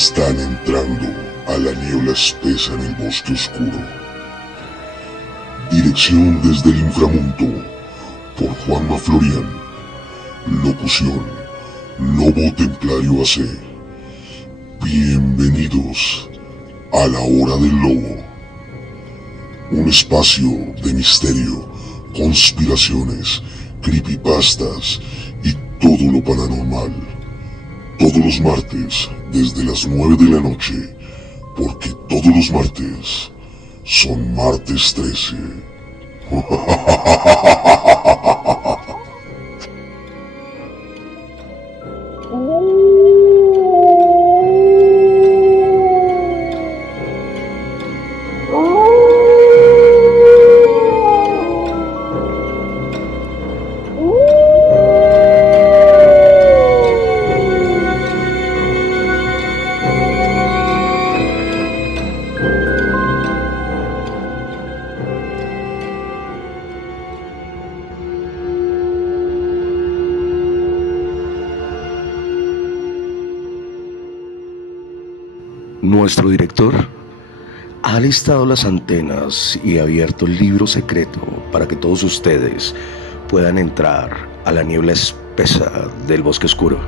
Están entrando a la niebla espesa en el bosque oscuro. Dirección desde el inframundo por Juanma Florian. Locución Lobo Templario AC. Bienvenidos a la Hora del Lobo. Un espacio de misterio, conspiraciones, creepypastas y todo lo paranormal. Todos los martes desde las 9 de la noche, porque todos los martes son martes 13. Nuestro director ha alistado las antenas y ha abierto el libro secreto para que todos ustedes puedan entrar a la niebla espesa del bosque oscuro.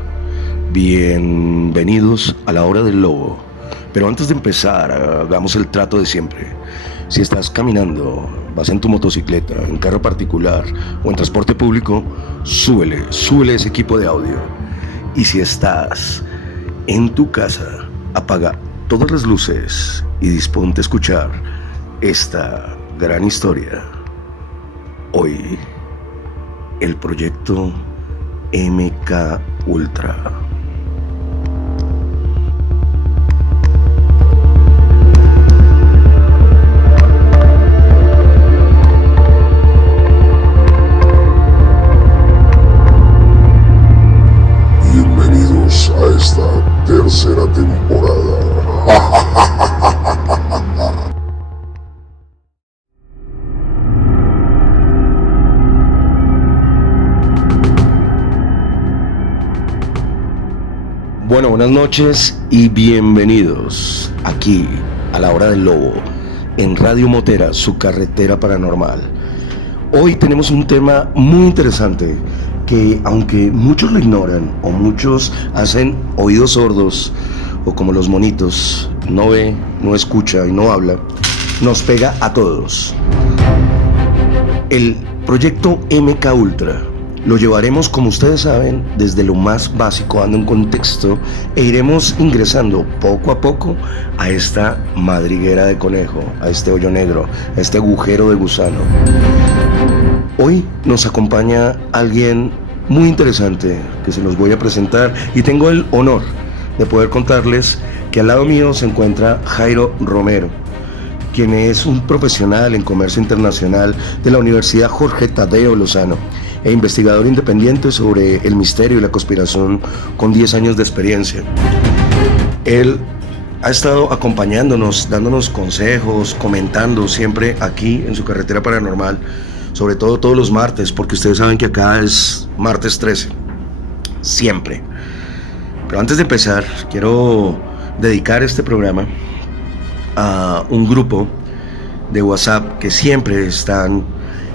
Bienvenidos a la Hora del Lobo. Pero antes de empezar, hagamos el trato de siempre. Si estás caminando, vas en tu motocicleta, en carro particular o en transporte público, súbele ese equipo de audio. Y si estás en tu casa, apaga todas las luces y disponte a escuchar esta gran historia. Hoy, el proyecto MK Ultra. Bienvenidos a esta tercera temporada. Bueno, buenas noches y bienvenidos aquí a la Hora del Lobo en Radio Motera, su carretera paranormal. Hoy tenemos un tema muy interesante que, aunque muchos lo ignoran o muchos hacen oídos sordos o como los monitos, no ve, no escucha y no habla, nos pega a todos. El proyecto MK Ultra lo llevaremos, como ustedes saben, desde lo más básico, dando un contexto, e iremos ingresando poco a poco a esta madriguera de conejo, a este hoyo negro, a este agujero de gusano. Hoy nos acompaña alguien muy interesante que se los voy a presentar y tengo el honor de poder contarles que al lado mío se encuentra Jairo Romero, quien es un profesional en comercio internacional de la Universidad Jorge Tadeo Lozano e investigador independiente sobre el misterio y la conspiración con 10 años de experiencia. Él ha estado acompañándonos, dándonos consejos, comentando siempre aquí en su carretera paranormal, sobre todo todos los martes, porque ustedes saben que acá es martes 13, siempre. Pero antes de empezar, quiero dedicar este programa a un grupo de WhatsApp que siempre están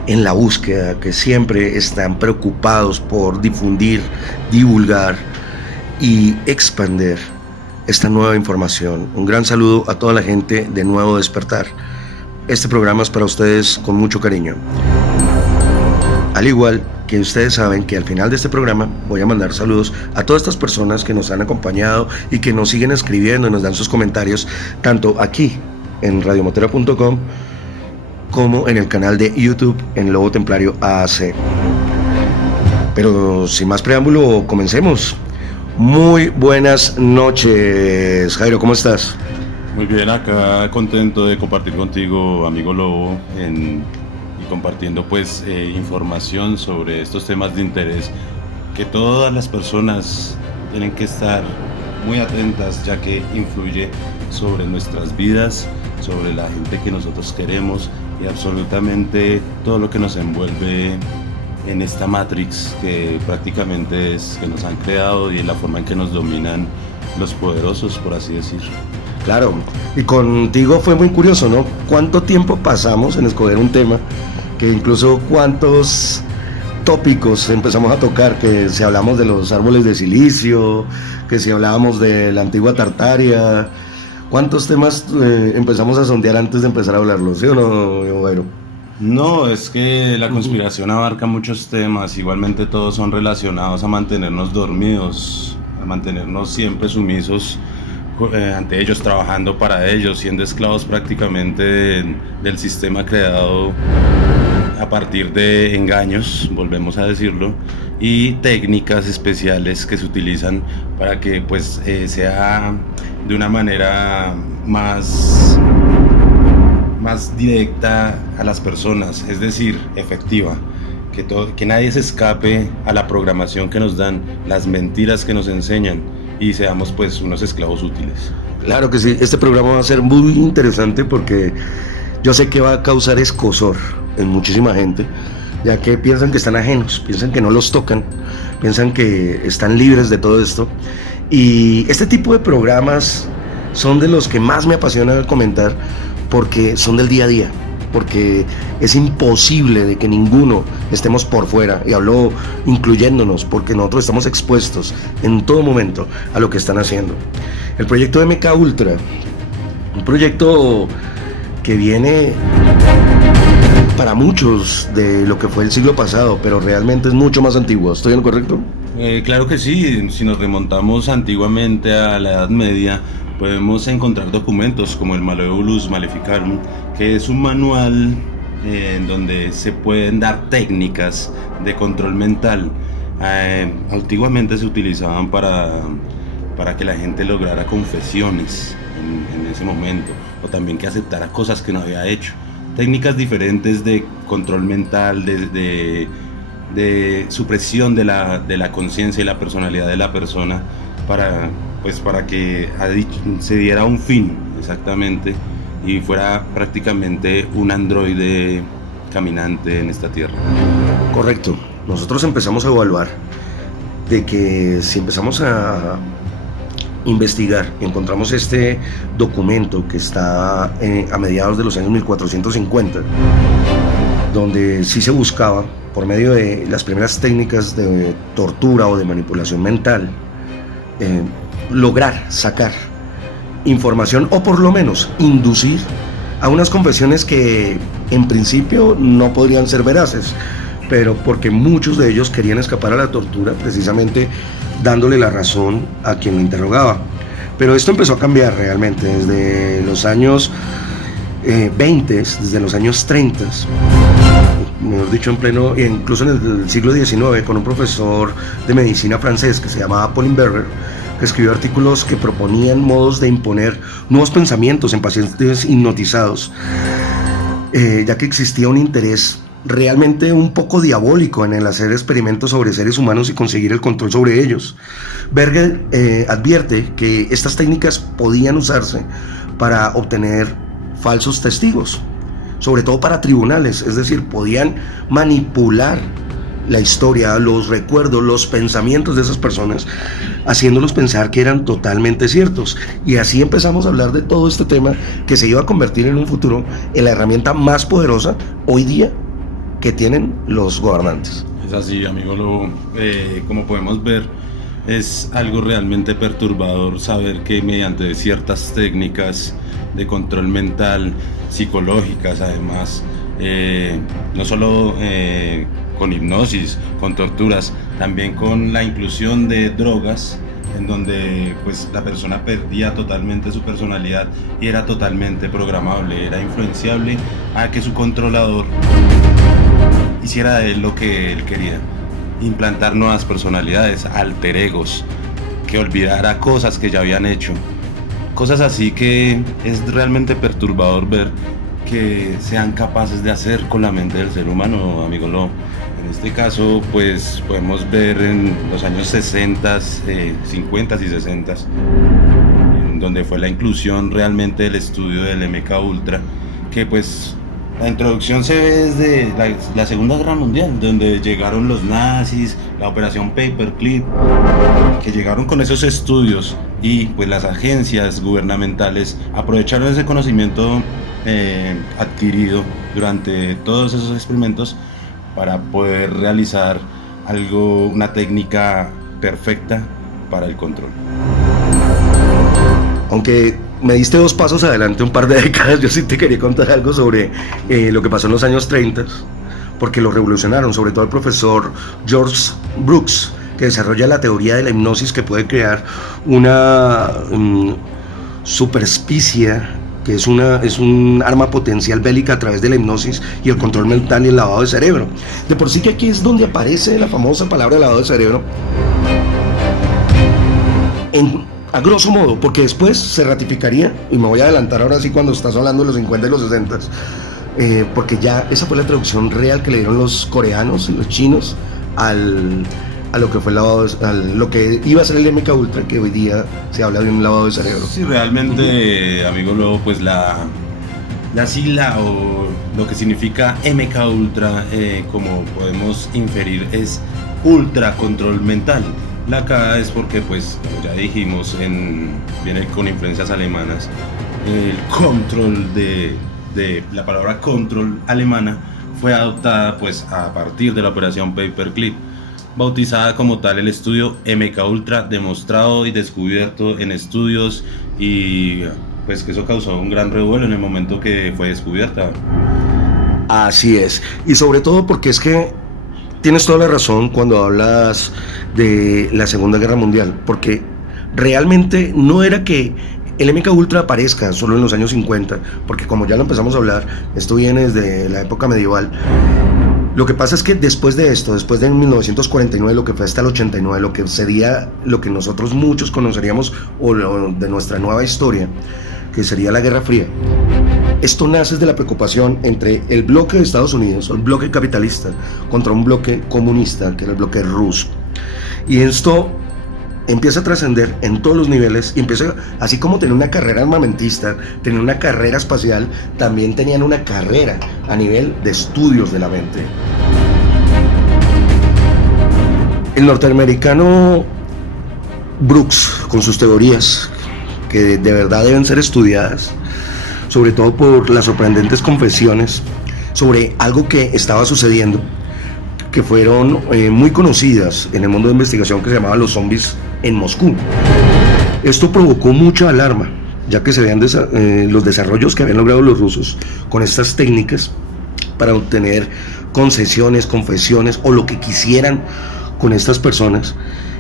en la búsqueda, que siempre están preocupados por difundir, divulgar y expandir esta nueva información. Un gran saludo a toda la gente de Nuevo Despertar. Este programa es para ustedes con mucho cariño. Al igual que ustedes saben que al final de este programa voy a mandar saludos a todas estas personas que nos han acompañado y que nos siguen escribiendo y nos dan sus comentarios, tanto aquí en radiomotera.com como en el canal de YouTube en Lobo Templario AC. Pero sin más preámbulo, comencemos. Muy buenas noches, Jairo, ¿cómo estás? Muy bien, acá contento de compartir contigo, amigo Lobo, y compartiendo pues información sobre estos temas de interés que todas las personas tienen que estar muy atentas, ya que influye sobre nuestras vidas, sobre la gente que nosotros queremos y absolutamente todo lo que nos envuelve en esta Matrix que prácticamente es que nos han creado y en la forma en que nos dominan los poderosos, por así decirlo. Claro, y contigo fue muy curioso, ¿no? ¿Cuánto tiempo pasamos en escoger un tema? Que incluso cuántos tópicos empezamos a tocar, que si hablamos de los árboles de silicio, que si hablábamos de la antigua Tartaria, ¿cuántos temas empezamos a sondear antes de empezar a hablarlos? ¿Sí o no, Jairo? No, es que la conspiración abarca muchos temas, igualmente todos son relacionados a mantenernos dormidos, a mantenernos siempre sumisos ante ellos, trabajando para ellos, siendo esclavos prácticamente del sistema creado a partir de engaños, volvemos a decirlo, y técnicas especiales que se utilizan para que pues sea de una manera más directa a las personas, es decir, efectiva, que nadie se escape a la programación que nos dan, las mentiras que nos enseñan, y seamos pues unos esclavos útiles. Claro que sí, este programa va a ser muy interesante porque yo sé que va a causar escozor en muchísima gente, ya que piensan que están ajenos, piensan que no los tocan, piensan que están libres de todo esto, y este tipo de programas son de los que más me apasiona comentar porque son del día a día, porque es imposible de que ninguno estemos por fuera, y hablo incluyéndonos, porque nosotros estamos expuestos en todo momento a lo que están haciendo. El proyecto de MK Ultra, un proyecto que viene para muchos de lo que fue el siglo pasado, pero realmente es mucho más antiguo. ¿Estoy en lo correcto? Claro que sí, si nos remontamos antiguamente a la Edad Media, podemos encontrar documentos como el Maleolus Maleficarum, que es un manual en donde se pueden dar técnicas de control mental. Antiguamente se utilizaban para que la gente lograra confesiones en ese momento, o también que aceptara cosas que no había hecho. Técnicas diferentes de control mental, de supresión de la conciencia y la personalidad de la persona para que se diera un fin exactamente y fuera prácticamente un androide caminante en esta tierra. Correcto. Nosotros empezamos a evaluar de que si empezamos a investigar, encontramos este documento que está a mediados de los años 1450, donde sí se buscaba, por medio de las primeras técnicas de tortura o de manipulación mental, lograr sacar información, o por lo menos inducir a unas confesiones que en principio no podrían ser veraces, pero porque muchos de ellos querían escapar a la tortura, precisamente dándole la razón a quien lo interrogaba. Pero esto empezó a cambiar realmente desde los años 20, desde los años 30, mejor dicho, incluso en el siglo XIX, con un profesor de medicina francés que se llamaba Pauline Berger, que escribió artículos que proponían modos de imponer nuevos pensamientos en pacientes hipnotizados, ya que existía un interés realmente un poco diabólico en el hacer experimentos sobre seres humanos y conseguir el control sobre ellos. Berger advierte que estas técnicas podían usarse para obtener falsos testigos, sobre todo para tribunales, es decir, podían manipular la historia, los recuerdos, los pensamientos de esas personas, haciéndolos pensar que eran totalmente ciertos. Y así empezamos a hablar de todo este tema que se iba a convertir en un futuro en la herramienta más poderosa hoy día que tienen los gobernantes. Es así, amigo Lobo. Como podemos ver, es algo realmente perturbador saber que mediante ciertas técnicas de control mental, psicológicas además, no solo con hipnosis, con torturas, también con la inclusión de drogas, en donde pues la persona perdía totalmente su personalidad y era totalmente programable, era influenciable a que su controlador hiciera de él lo que él quería, implantar nuevas personalidades, alter egos, que olvidara cosas que ya habían hecho, cosas así que es realmente perturbador ver que sean capaces de hacer con la mente del ser humano, amigo Lo. En este caso, pues podemos ver en los años 60, 50 y 60, en donde fue la inclusión realmente del estudio del MK Ultra, que pues la introducción se ve desde la Segunda Guerra Mundial, donde llegaron los nazis, la operación Paperclip, que llegaron con esos estudios y pues las agencias gubernamentales aprovecharon ese conocimiento adquirido durante todos esos experimentos para poder realizar una técnica perfecta para el control. Aunque me diste 2 pasos adelante un par de décadas, yo sí te quería contar algo sobre lo que pasó en los años 30, porque lo revolucionaron, sobre todo el profesor George Brooks, que desarrolla la teoría de la hipnosis, que puede crear una superespecie, que es un arma potencial bélica a través de la hipnosis y el control mental y el lavado de cerebro. De por sí que aquí es donde aparece la famosa palabra lavado de cerebro, a grosso modo, porque después se ratificaría, y me voy a adelantar ahora sí cuando estás hablando de los 50 y los 60, porque ya esa fue la traducción real que le dieron los coreanos y los chinos a lo que fue el lavado, lo que iba a ser el MK Ultra, que hoy día se habla de un lavado de cerebro. Sí, realmente, amigo Lobo, pues la sigla o lo que significa MK Ultra, como podemos inferir, es ultra control mental. La K es porque, pues, como ya dijimos, viene con influencias alemanas. El control de la palabra control alemana fue adoptada, pues, a partir de la operación Paperclip, bautizada como tal el estudio MK Ultra, demostrado y descubierto en estudios, y pues que eso causó un gran revuelo en el momento que fue descubierta. Así es, y sobre todo porque es que tienes toda la razón cuando hablas de la Segunda Guerra Mundial, porque realmente no era que el MK Ultra aparezca solo en los años 50, porque como ya lo empezamos a hablar, esto viene desde la época medieval. Lo que pasa es que después de esto, después de 1949, lo que fue hasta el 89, lo que sería lo que nosotros muchos conoceríamos o de nuestra nueva historia, que sería la Guerra Fría. Esto nace de la preocupación entre el bloque de Estados Unidos, el bloque capitalista, contra un bloque comunista, que era el bloque ruso. Y esto empieza a trascender en todos los niveles, y empieza, así como tenía una carrera armamentista, tenía una carrera espacial, también tenían una carrera a nivel de estudios de la mente. El norteamericano Brooks, con sus teorías, que de verdad deben ser estudiadas, sobre todo por las sorprendentes confesiones sobre algo que estaba sucediendo, que fueron muy conocidas en el mundo de investigación, que se llamaba los zombies en Moscú. Esto provocó mucha alarma, ya que se veían los desarrollos que habían logrado los rusos con estas técnicas para obtener concesiones, confesiones o lo que quisieran con estas personas.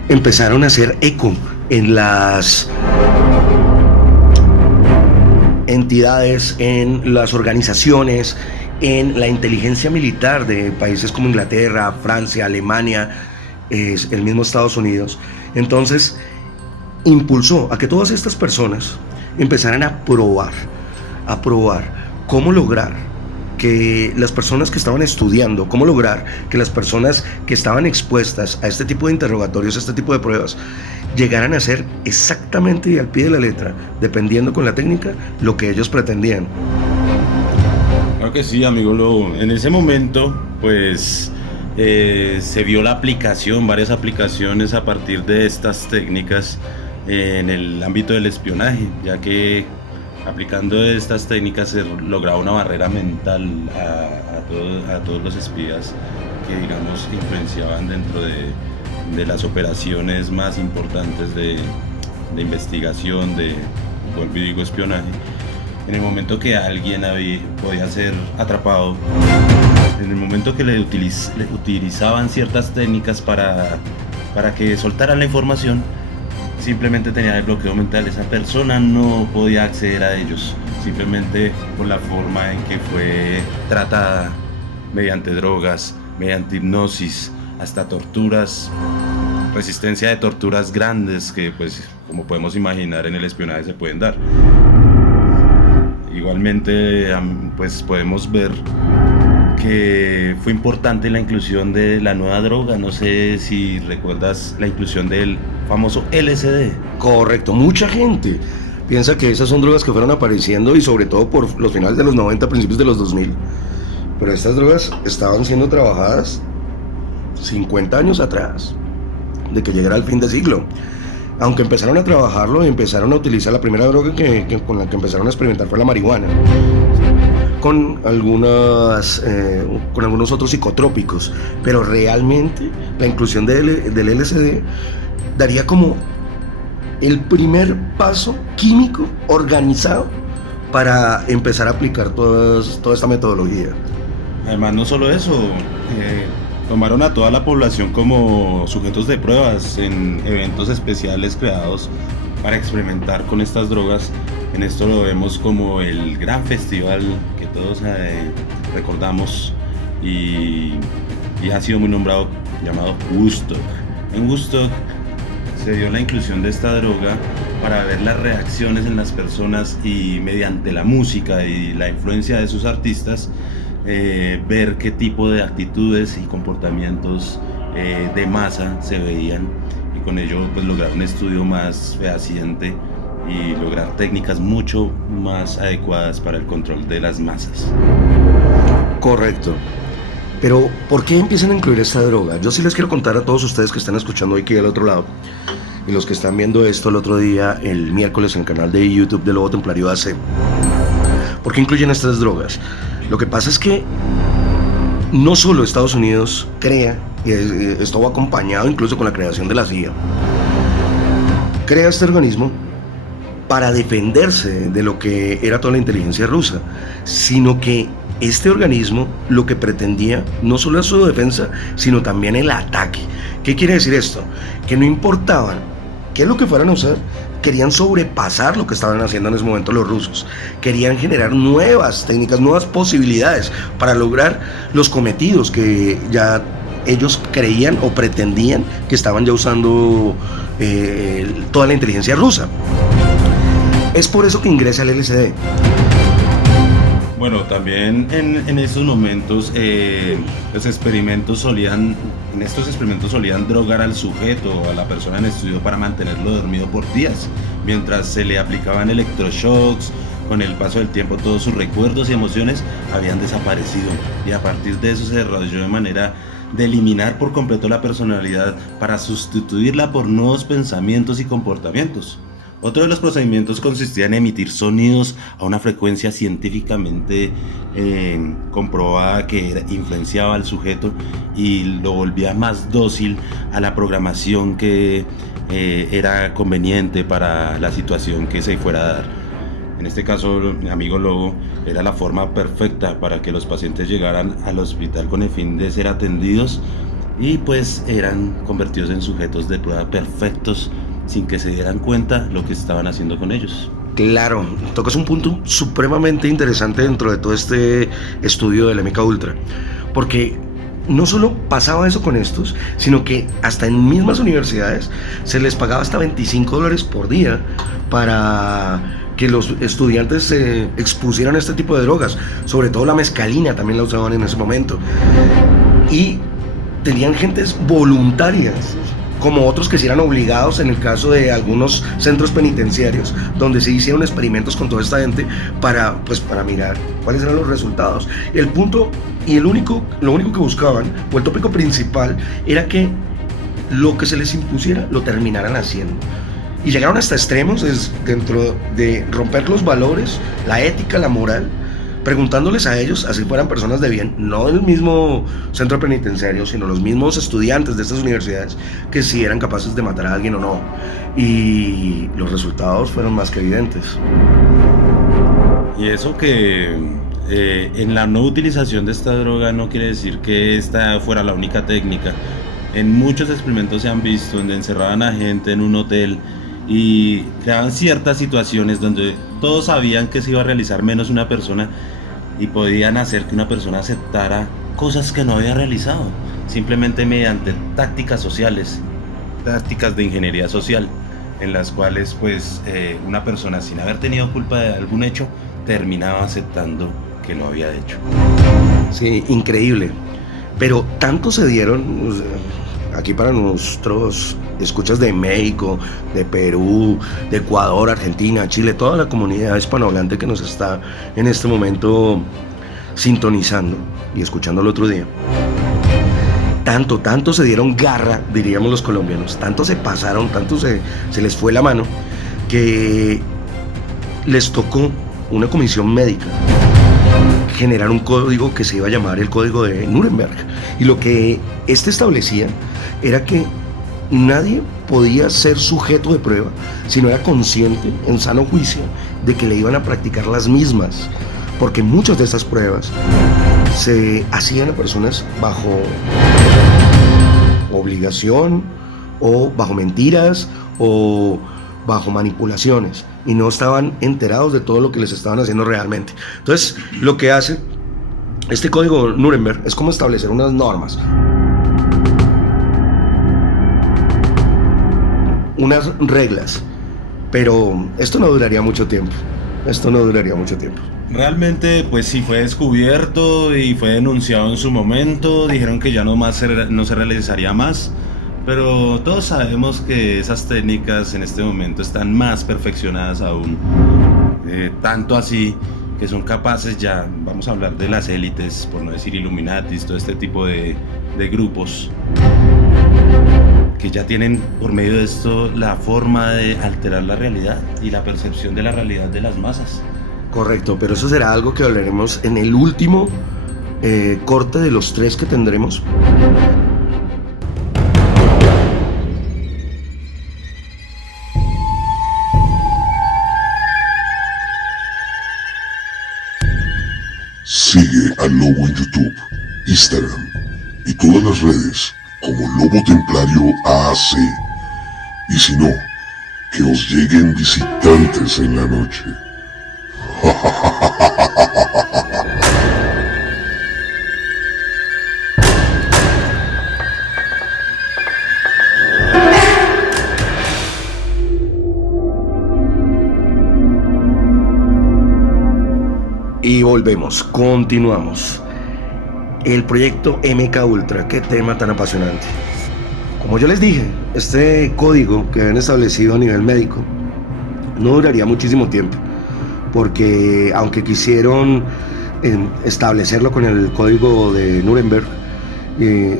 Empezaron a hacer eco en las entidades, en las organizaciones, en la inteligencia militar de países como Inglaterra, Francia, Alemania, el mismo Estados Unidos. Entonces impulsó a que todas estas personas empezaran a probar cómo lograr que las personas que estaban estudiando, cómo lograr que las personas que estaban expuestas a este tipo de interrogatorios, a este tipo de pruebas, llegaran a hacer exactamente y al pie de la letra, dependiendo con la técnica, lo que ellos pretendían. Claro que sí, amigo Lobo. En ese momento, pues, se vio varias aplicaciones a partir de estas técnicas en el ámbito del espionaje, ya que aplicando estas técnicas se lograba una barrera mental a todos los espías que, digamos, influenciaban dentro de las operaciones más importantes de investigación, vuelvo y digo, espionaje. En el momento que alguien podía ser atrapado, en el momento que le utilizaban ciertas técnicas para que soltaran la información, simplemente tenía el bloqueo mental. Esa persona no podía acceder a ellos, simplemente por la forma en que fue tratada, mediante drogas, mediante hipnosis, hasta torturas, resistencia de torturas grandes que, pues, como podemos imaginar, en el espionaje se pueden dar. Igualmente, pues podemos ver que fue importante la inclusión de la nueva droga. No sé si recuerdas la inclusión del famoso LSD. Correcto, mucha gente piensa que esas son drogas que fueron apareciendo y sobre todo por los finales de los 90, principios de los 2000. Pero estas drogas estaban siendo trabajadas 50 años atrás, de que llegara el fin de siglo. aunque empezaron a trabajarlo y empezaron a utilizar la primera droga con la que empezaron a experimentar fue la marihuana, con algunos otros psicotrópicos, pero realmente la inclusión del LSD daría como el primer paso químico organizado para empezar a aplicar toda esta metodología. Además, no solo eso, tomaron a toda la población como sujetos de pruebas en eventos especiales creados para experimentar con estas drogas. En esto lo vemos como el gran festival que todos recordamos y ha sido muy nombrado, llamado Woodstock. En Woodstock se dio la inclusión de esta droga para ver las reacciones en las personas y mediante la música y la influencia de sus artistas, ver qué tipo de actitudes y comportamientos de masa se veían, y con ello pues lograr un estudio más fehaciente y lograr técnicas mucho más adecuadas para el control de las masas. Correcto. Pero, ¿por qué empiezan a incluir esta droga? Yo sí les quiero contar a todos ustedes que están escuchando aquí al otro lado y los que están viendo esto el otro día, el miércoles, en el canal de YouTube de Lobo Templario AC. ¿Por qué incluyen estas drogas? Lo que pasa es que no solo Estados Unidos crea, y esto va acompañado incluso con la creación de la CIA, crea este organismo para defenderse de lo que era toda la inteligencia rusa, sino que este organismo lo que pretendía no solo era su defensa, sino también el ataque. ¿Qué quiere decir esto? Que no importaba qué es lo que fueran a usar, querían sobrepasar lo que estaban haciendo en ese momento los rusos. Querían generar nuevas técnicas, nuevas posibilidades para lograr los cometidos que ya ellos creían o pretendían que estaban ya usando toda la inteligencia rusa. Es por eso que ingresa el LSD. Bueno, también en estos momentos en estos experimentos solían drogar al sujeto o a la persona en estudio para mantenerlo dormido por días, mientras se le aplicaban electroshocks. Con el paso del tiempo todos sus recuerdos y emociones habían desaparecido, y a partir de eso se desarrolló de manera de eliminar por completo la personalidad para sustituirla por nuevos pensamientos y comportamientos. Otro de los procedimientos consistía en emitir sonidos a una frecuencia científicamente comprobada que influenciaba al sujeto y lo volvía más dócil a la programación que era conveniente para la situación que se fuera a dar. En este caso, mi amigo Lobo, era la forma perfecta para que los pacientes llegaran al hospital con el fin de ser atendidos y pues eran convertidos en sujetos de prueba perfectos, sin que se dieran cuenta lo que estaban haciendo con ellos. Claro, tocas un punto supremamente interesante dentro de todo este estudio del MK Ultra, porque no solo pasaba eso con estos, sino que hasta en mismas universidades se les pagaba hasta $25 por día para que los estudiantes se expusieran a este tipo de drogas. Sobre todo la mescalina también la usaban en ese momento, y tenían gentes voluntarias, como otros que sí eran obligados en el caso de algunos centros penitenciarios, donde se hicieron experimentos con toda esta gente para mirar cuáles eran los resultados. El punto y lo único que buscaban, o el tópico principal, era que lo que se les impusiera lo terminaran haciendo. Y llegaron hasta extremos dentro de romper los valores, la ética, la moral, preguntándoles a ellos, así fueran personas de bien, no del mismo centro penitenciario, sino los mismos estudiantes de estas universidades, que si eran capaces de matar a alguien o no. Y los resultados fueron más que evidentes. Y eso que en la no utilización de esta droga no quiere decir que esta fuera la única técnica. En muchos experimentos se han visto donde encerraban a gente en un hotel y creaban ciertas situaciones donde todos sabían que se iba a realizar menos una persona, y podían hacer que una persona aceptara cosas que no había realizado, simplemente mediante tácticas sociales, tácticas de ingeniería social, en las cuales pues una persona, sin haber tenido culpa de algún hecho, terminaba aceptando que lo había hecho. Sí, increíble. Pero tanto se dieron, aquí para nuestros escuchas de México, de Perú, de Ecuador, Argentina, Chile, toda la comunidad hispanohablante que nos está en este momento sintonizando y escuchando el otro día. tanto se dieron garra, diríamos los colombianos, tanto se pasaron, tanto se les fue la mano, que les tocó una comisión médica generar un código que se iba a llamar el Código de Nuremberg. Y lo que este establecía era que nadie podía ser sujeto de prueba si no era consciente, en sano juicio, de que le iban a practicar las mismas, porque muchas de estas pruebas se hacían a personas bajo obligación o bajo mentiras o bajo manipulaciones, y no estaban enterados de todo lo que les estaban haciendo realmente. Entonces, lo que hace este Código Nuremberg es como establecer unas normas, unas reglas, pero esto no duraría mucho tiempo. Realmente, pues sí fue descubierto y fue denunciado en su momento. Dijeron que ya no se realizaría más, pero todos sabemos que esas técnicas en este momento están más perfeccionadas aún, tanto así que son capaces ya, vamos a hablar de las élites, por no decir Illuminatis, todo este tipo de grupos, que ya tienen por medio de esto la forma de alterar la realidad y la percepción de la realidad de las masas. Correcto, pero eso será algo que hablaremos en el último corte de los 3 que tendremos. Sigue al Lobo en YouTube, Instagram y todas las redes como Lobo Templario AAC. Y si no, que os lleguen visitantes en la noche. Y volvemos, continuamos. El proyecto MK Ultra, qué tema tan apasionante. Como yo les dije, este código que han establecido a nivel médico no duraría muchísimo tiempo, porque aunque quisieron establecerlo con el Código de Nuremberg,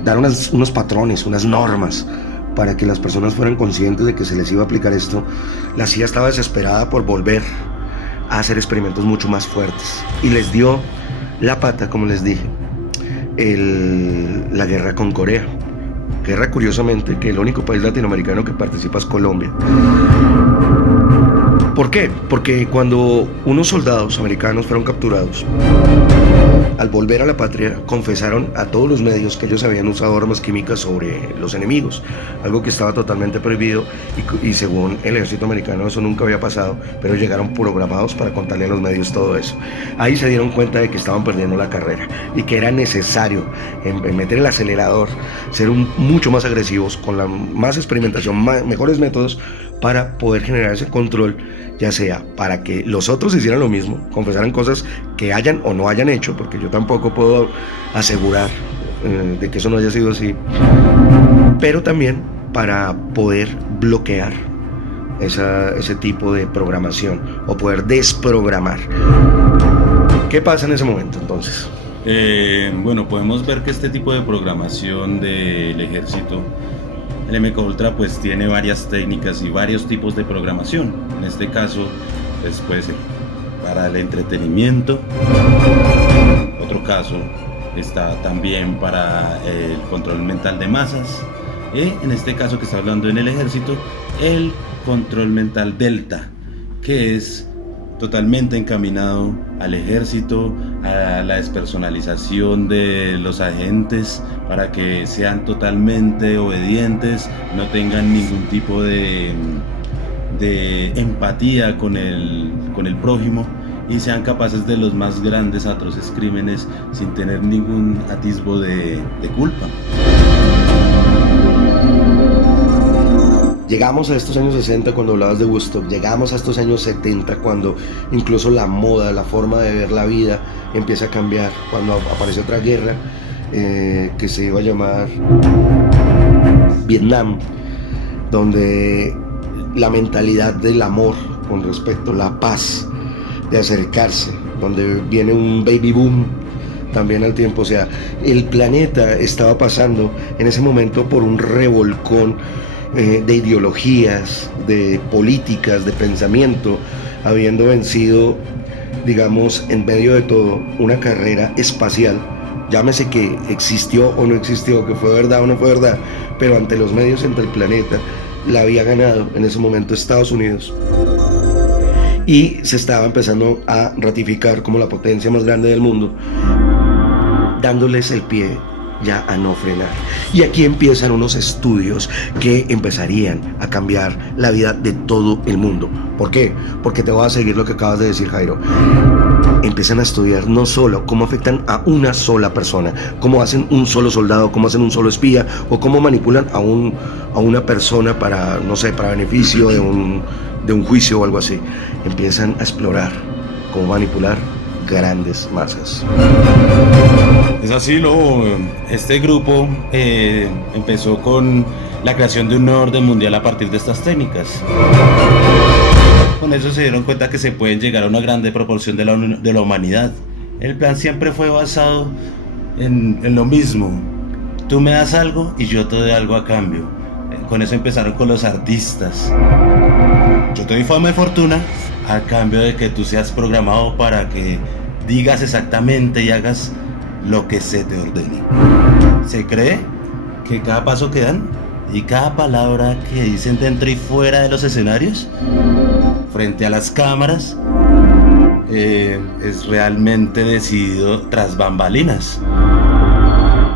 dar unos patrones, unas normas para que las personas fueran conscientes de que se les iba a aplicar esto, la CIA estaba desesperada por volver a hacer experimentos mucho más fuertes, y les dio la pata, como les dije, la guerra con Corea. Guerra, curiosamente, que el único país latinoamericano que participa es Colombia. ¿Por qué? Porque cuando unos soldados americanos fueron capturados, al volver a la patria, confesaron a todos los medios que ellos habían usado armas químicas sobre los enemigos, algo que estaba totalmente prohibido, y según el ejército americano eso nunca había pasado, pero llegaron programados para contarle a los medios todo eso. Ahí se dieron cuenta de que estaban perdiendo la carrera y que era necesario en meter el acelerador, ser mucho más agresivos, con la más experimentación, mejores métodos, para poder generar ese control, ya sea para que los otros hicieran lo mismo, confesaran cosas que hayan o no hayan hecho, porque yo tampoco puedo asegurar de que eso no haya sido así, pero también para poder bloquear ese tipo de programación o poder desprogramar. ¿Qué pasa en ese momento entonces? Bueno, podemos ver que este tipo de programación del ejército, el MK Ultra, pues tiene varias técnicas y varios tipos de programación. En este caso, pues puede ser para el entretenimiento. Otro caso está también para el control mental de masas. Y en este caso que está hablando en el ejército, el control mental delta, que es totalmente encaminado al ejército, a la despersonalización de los agentes, para que sean totalmente obedientes, no tengan ningún tipo de empatía con el prójimo, y sean capaces de los más grandes, atroces crímenes sin tener ningún atisbo de culpa. Llegamos a estos años 60 cuando hablabas de Woodstock, llegamos a estos años 70 cuando incluso la moda, la forma de ver la vida empieza a cambiar, cuando aparece otra guerra que se iba a llamar Vietnam, donde la mentalidad del amor con respecto a la paz, de acercarse, donde viene un baby boom también al tiempo. O sea, el planeta estaba pasando en ese momento por un revolcón de ideologías, de políticas, de pensamiento, habiendo vencido, digamos, en medio de todo, una carrera espacial. Llámese que existió o no existió, que fue verdad o no fue verdad, pero ante los medios, ante el planeta, la había ganado en ese momento Estados Unidos. Y se estaba empezando a ratificar como la potencia más grande del mundo, dándoles el pie ya a no frenar. Y aquí empiezan unos estudios que empezarían a cambiar la vida de todo el mundo. ¿Por qué? Porque te voy a seguir lo que acabas de decir, Jairo. Empiezan a estudiar no solo cómo afectan a una sola persona, cómo hacen un solo soldado, cómo hacen un solo espía, o cómo manipulan a una persona para, no sé, para beneficio de un juicio o algo así. Empiezan a explorar cómo manipular grandes masas. Es así, este grupo empezó con la creación de un nuevo orden mundial a partir de estas técnicas. Con eso se dieron cuenta que se pueden llegar a una grande proporción de la humanidad. El plan siempre fue basado en lo mismo. Tú me das algo y yo te doy algo a cambio. Con eso empezaron con los artistas. Yo te doy fama y fortuna a cambio de que tú seas programado para que digas exactamente y hagas lo que se te ordene. Se cree que cada paso que dan y cada palabra que dicen dentro y fuera de los escenarios, frente a las cámaras, es realmente decidido tras bambalinas.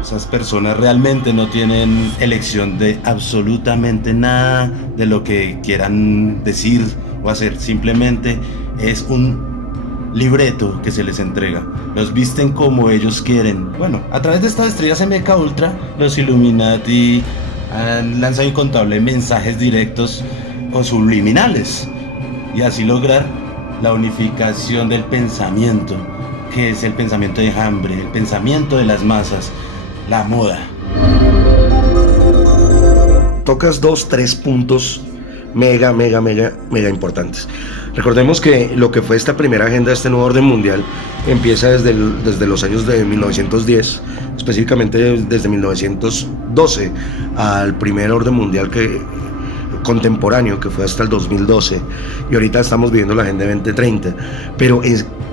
Esas personas realmente no tienen elección de absolutamente nada de lo que quieran decir o hacer. Simplemente es un libreto que se les entrega. Los visten como ellos quieren. Bueno, a través de estas estrellas MK Ultra, los Illuminati han lanzado incontables mensajes directos o subliminales, y así lograr la unificación del pensamiento, que es el pensamiento de hambre, el pensamiento de las masas, la moda. Tocas 3 puntos mega importantes. Recordemos que lo que fue esta primera agenda de este nuevo orden mundial empieza desde los años de 1910, específicamente desde 1912 al primer orden mundial contemporáneo, que fue hasta el 2012, y ahorita estamos viviendo la Agenda 2030, pero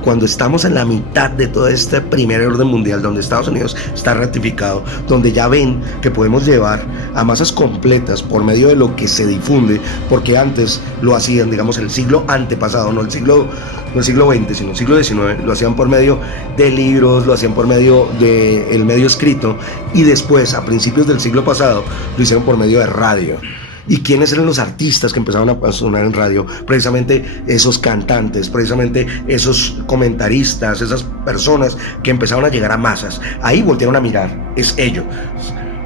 cuando estamos en la mitad de todo este primer orden mundial, donde Estados Unidos está ratificado, donde ya ven que podemos llevar a masas completas por medio de lo que se difunde, porque antes lo hacían, digamos, el siglo antepasado, no el siglo XX, sino el siglo XIX, lo hacían por medio de libros, lo hacían por medio del medio escrito, y después, a principios del siglo pasado, lo hicieron por medio de radio. ¿Y quiénes eran los artistas que empezaron a sonar en radio? Precisamente esos cantantes, precisamente esos comentaristas, esas personas que empezaron a llegar a masas. Ahí voltearon a mirar, es ellos.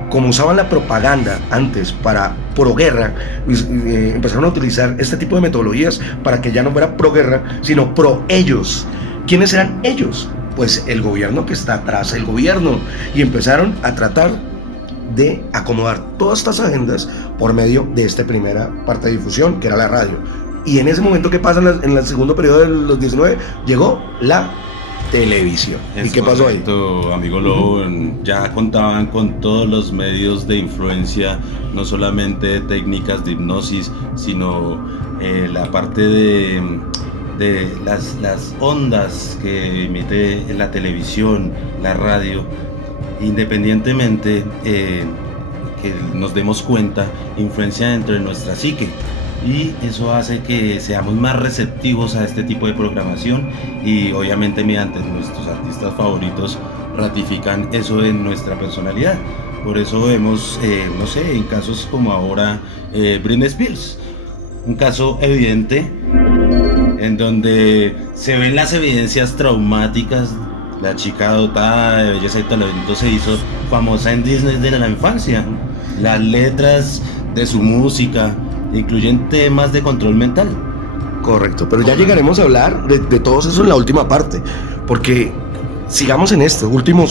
Como usaban la propaganda antes para pro-guerra, empezaron a utilizar este tipo de metodologías para que ya no fuera pro-guerra, sino pro-ellos. ¿Quiénes eran ellos? Pues el gobierno que está atrás del gobierno. Y empezaron a tratar de acomodar todas estas agendas por medio de esta primera parte de difusión, que era la radio. Y en ese momento que pasa en el segundo periodo de los 19, llegó la televisión. ¿Y qué pasó ahí? Amigo Lobo, ya contaban con todos los medios de influencia, no solamente técnicas de hipnosis, sino la parte de las ondas que emite la televisión, la radio. Independientemente que nos demos cuenta, influencia dentro de nuestra psique, y eso hace que seamos más receptivos a este tipo de programación, y obviamente mediante nuestros artistas favoritos ratifican eso en nuestra personalidad. Por eso vemos, no sé, en casos como ahora Britney Spears, un caso evidente en donde se ven las evidencias traumáticas. La chica dotada de belleza y talento se hizo famosa en Disney desde la infancia. Las letras de su música incluyen temas de control mental. Correcto, pero ya llegaremos a hablar de todo eso en la última parte, porque sigamos en este último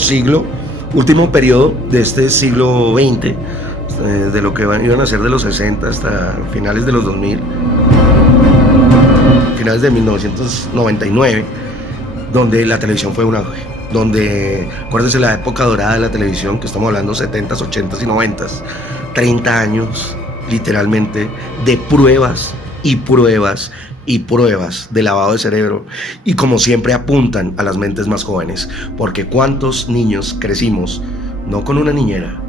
último periodo de este siglo XX, de lo que iban a ser de los 60 hasta finales de los 2000, finales de 1999, donde la televisión fue un auge. donde, acuérdense la época dorada de la televisión, que estamos hablando 70s, 80s y 90s, 30 años literalmente de pruebas y pruebas y pruebas de lavado de cerebro, y como siempre apuntan a las mentes más jóvenes, porque cuántos niños crecimos no con una niñera,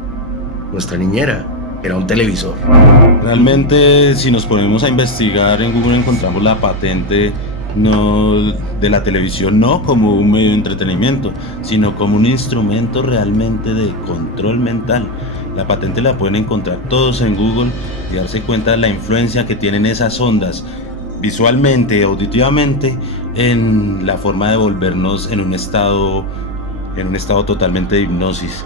nuestra niñera era un televisor. Realmente, si nos ponemos a investigar en Google, encontramos la patente no de la televisión, no como un medio de entretenimiento, sino como un instrumento realmente de control mental. La patente la pueden encontrar todos en Google y darse cuenta de la influencia que tienen esas ondas visualmente, auditivamente, en la forma de volvernos en un estado totalmente de hipnosis,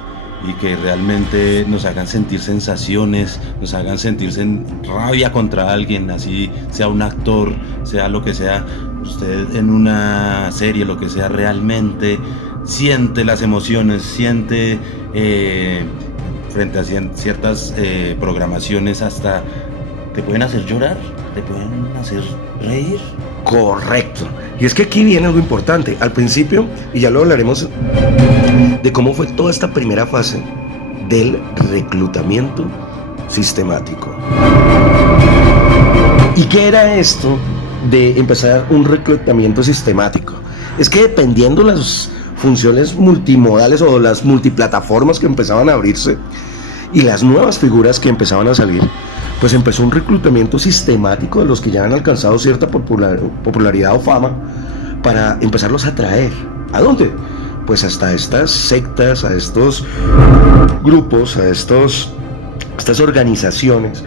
y que realmente nos hagan sentir sensaciones, nos hagan sentirse en rabia contra alguien, así sea un actor, sea lo que sea. Usted en una serie, lo que sea, realmente siente las emociones, siente frente a ciertas programaciones, hasta te pueden hacer llorar, te pueden hacer reír. Correcto. Y es que aquí viene algo importante. Al principio, y ya lo hablaremos, de cómo fue toda esta primera fase del reclutamiento sistemático. ¿Y qué era esto de empezar un reclutamiento sistemático? Es que dependiendo las funciones multimodales o las multiplataformas que empezaban a abrirse y las nuevas figuras que empezaban a salir, pues empezó un reclutamiento sistemático de los que ya han alcanzado cierta popularidad o fama, para empezarlos a traer. ¿A dónde? Pues hasta estas sectas, a estos grupos, a estas organizaciones,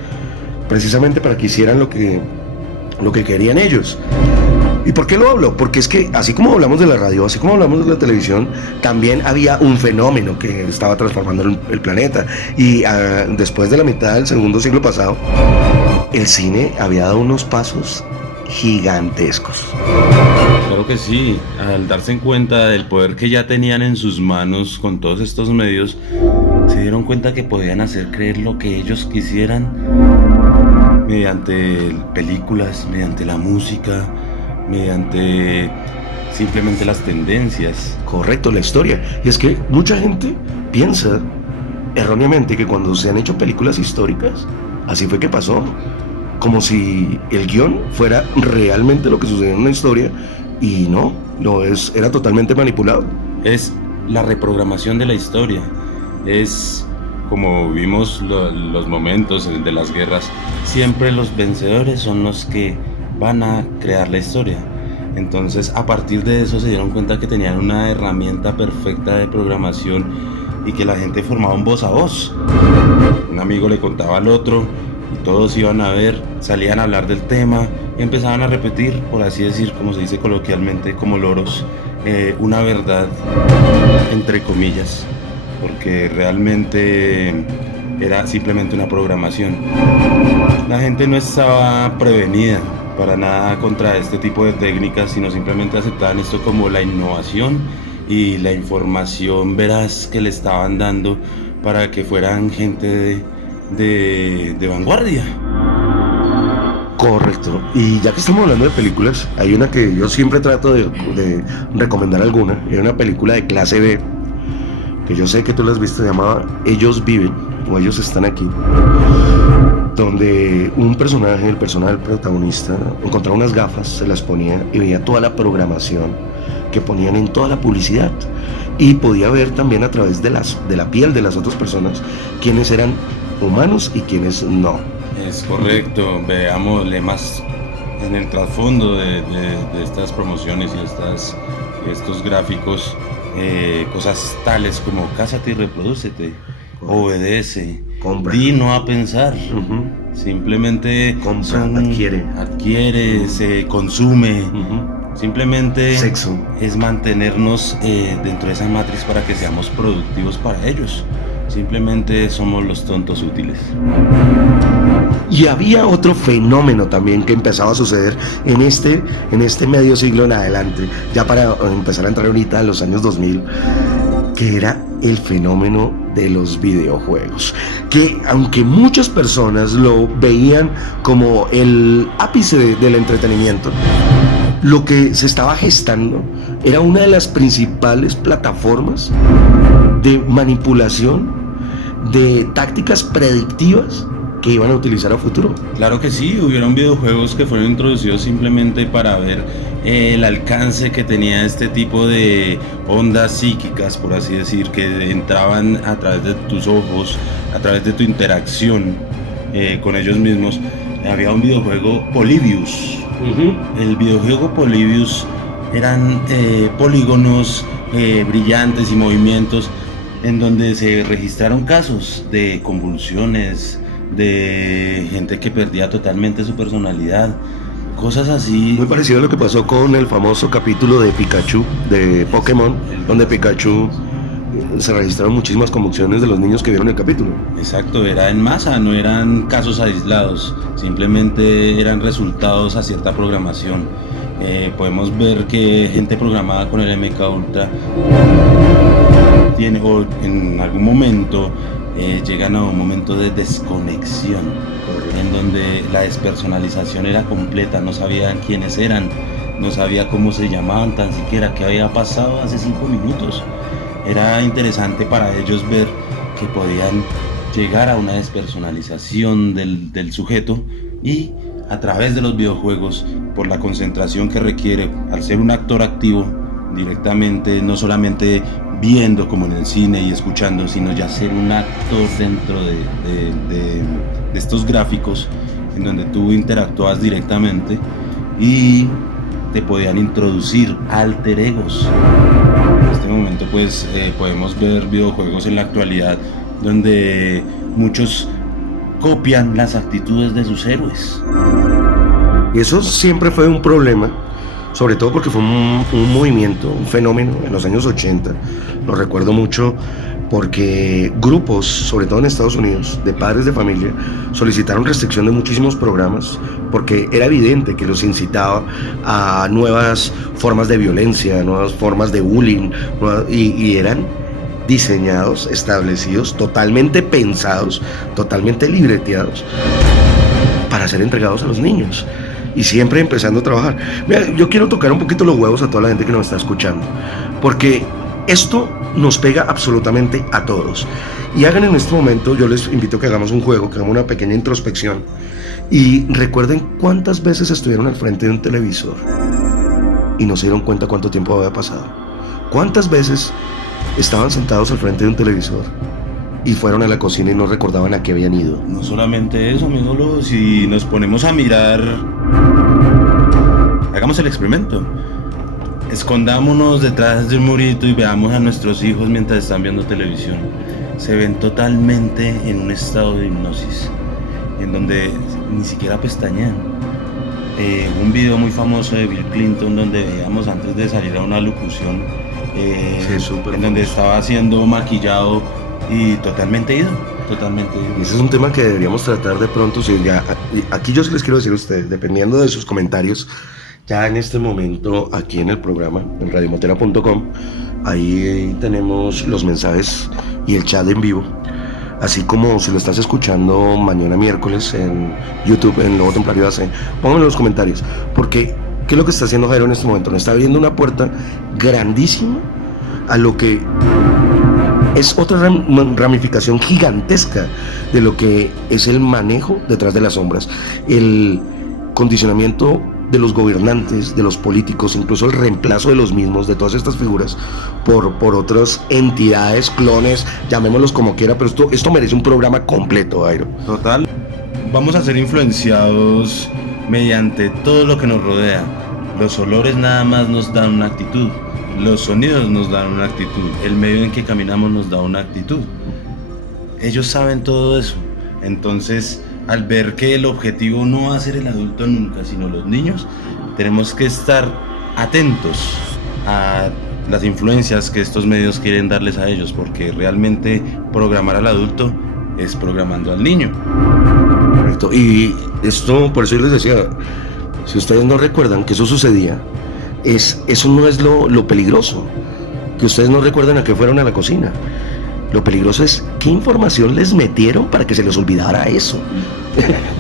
precisamente para que hicieran lo que querían ellos. ¿Y por qué lo hablo? Porque es que así como hablamos de la radio, así como hablamos de la televisión, también había un fenómeno que estaba transformando el planeta. Y después de la mitad del segundo siglo pasado, el cine había dado unos pasos gigantescos. Claro que sí, al darse en cuenta del poder que ya tenían en sus manos con todos estos medios, se dieron cuenta que podían hacer creer lo que ellos quisieran mediante películas, mediante la música, mediante simplemente las tendencias. Correcto, la historia. Y es que mucha gente piensa erróneamente que cuando se han hecho películas históricas, así fue que pasó, como si el guión fuera realmente lo que sucedió en una historia, y no es, era totalmente manipulado. Es la reprogramación de la historia, es como vimos los momentos de las guerras, siempre los vencedores son los que van a crear la historia. Entonces, a partir de eso se dieron cuenta que tenían una herramienta perfecta de programación y que la gente formaba un voz a voz. Un amigo le contaba al otro y todos iban a ver, salían a hablar del tema y empezaban a repetir, por así decir, como se dice coloquialmente, como loros, una verdad, entre comillas, porque realmente era simplemente una programación. La gente no estaba prevenida para nada contra este tipo de técnicas, sino simplemente aceptaban esto como la innovación y la información veraz que le estaban dando para que fueran gente de vanguardia. Correcto. Y ya que estamos hablando de películas, hay una que yo siempre trato de recomendar alguna. Hay una película de clase B que yo sé que tú la has visto, se llamaba Ellos Viven, o Ellos Están Aquí, donde un personaje, el personaje del protagonista, encontraba unas gafas, se las ponía y veía toda la programación que ponían en toda la publicidad, y podía ver también a través de la piel de las otras personas quiénes eran humanos y quiénes no. Es correcto, veámosle más en el trasfondo de estas promociones y estos gráficos, cosas tales como cásate y reprodúcete, obedece, compra, di no a pensar, simplemente compra, adquiere, se consume, simplemente sexo. Es mantenernos dentro de esa matriz para que seamos productivos para ellos. Simplemente somos los tontos útiles. Y había otro fenómeno también que empezaba a suceder en este medio siglo en adelante, ya para empezar a entrar ahorita a los años 2000, que era el fenómeno de los videojuegos, que aunque muchas personas lo veían como el ápice del entretenimiento, lo que se estaba gestando era una de las principales plataformas de manipulación de tácticas predictivas que iban a utilizar a futuro. Claro que sí, hubieron videojuegos que fueron introducidos simplemente para ver el alcance que tenía este tipo de ondas psíquicas, por así decir, que entraban a través de tus ojos, a través de tu interacción con ellos mismos. Había un videojuego Polybius. El videojuego Polybius eran polígonos brillantes y movimientos en donde se registraron casos de convulsiones, de gente que perdía totalmente su personalidad, cosas así. Muy parecido a lo que pasó con el famoso capítulo de Pikachu, de Pokémon, donde Pikachu se registraron muchísimas convulsiones de los niños que vieron el capítulo. Exacto, era en masa, no eran casos aislados, simplemente eran resultados a cierta programación. Podemos ver que gente programada con el MK Ultra tiene, o en algún momento llegan a un momento de desconexión, en donde la despersonalización era completa, no sabían quiénes eran, no sabía cómo se llamaban, tan siquiera qué había pasado hace 5 minutos. Era interesante para ellos ver que podían llegar a una despersonalización del sujeto, y a través de los videojuegos, por la concentración que requiere al ser un actor activo directamente, no solamente viendo como en el cine y escuchando, sino ya ser un actor dentro de estos gráficos en donde tú interactúas directamente y te podían introducir alter egos. En este momento pues podemos ver videojuegos en la actualidad donde muchos copian las actitudes de sus héroes. Y eso siempre fue un problema, sobre todo porque fue un movimiento, un fenómeno en los años 80. Lo recuerdo mucho porque grupos, sobre todo en Estados Unidos, de padres de familia, solicitaron restricción de muchísimos programas porque era evidente que los incitaba a nuevas formas de violencia, nuevas formas de bullying, y eran diseñados, establecidos, totalmente pensados, totalmente libreteados para ser entregados a los niños. Y siempre empezando a trabajar. Mira, yo quiero tocar un poquito los huevos a toda la gente que nos está escuchando, porque esto nos pega absolutamente a todos. Y hagan en este momento, yo les invito a que hagamos un juego, que hagamos una pequeña introspección y recuerden cuántas veces estuvieron al frente de un televisor y no se dieron cuenta cuánto tiempo había pasado. Cuántas veces estaban sentados al frente de un televisor y fueron a la cocina y no recordaban a qué habían ido. No solamente eso, amigo Lobo, si nos ponemos a mirar, hagamos el experimento. Escondámonos detrás de un murito y veamos a nuestros hijos mientras están viendo televisión. Se ven totalmente en un estado de hipnosis, en donde ni siquiera pestañean. Un video muy famoso de Bill Clinton donde veíamos antes de salir a una locución, en donde estaba siendo maquillado y totalmente ido. Ese es un tema que deberíamos tratar de pronto. Si ya, aquí yo sí les quiero decir a ustedes, dependiendo de sus comentarios, ya en este momento aquí en el programa, en radiomotera.com, ahí tenemos los mensajes y el chat en vivo. Así como si lo estás escuchando mañana miércoles en YouTube, en Lobo Templario AC, pónganlo en los comentarios. Porque, ¿qué es lo que está haciendo Jairo en este momento? Nos está abriendo una puerta grandísima a lo que es otra ramificación gigantesca de lo que es el manejo detrás de las sombras, el condicionamiento de los gobernantes, de los políticos, incluso el reemplazo de los mismos, de todas estas figuras, por otras entidades, clones, llamémoslos como quiera, pero esto merece un programa completo, Jairo. Total. Vamos a ser influenciados mediante todo lo que nos rodea. Los olores nada más nos dan una actitud, los sonidos nos dan una actitud, el medio en que caminamos nos da una actitud. Ellos saben todo eso, entonces al ver que el objetivo no va a ser el adulto nunca, sino los niños, tenemos que estar atentos a las influencias que estos medios quieren darles a ellos, porque realmente programar al adulto es programando al niño. Correcto. Y esto, por eso yo les decía, si ustedes no recuerdan que eso sucedía, eso no es lo peligroso, que ustedes no recuerden a qué fueron a la cocina. Lo peligroso es qué información les metieron para que se les olvidara eso.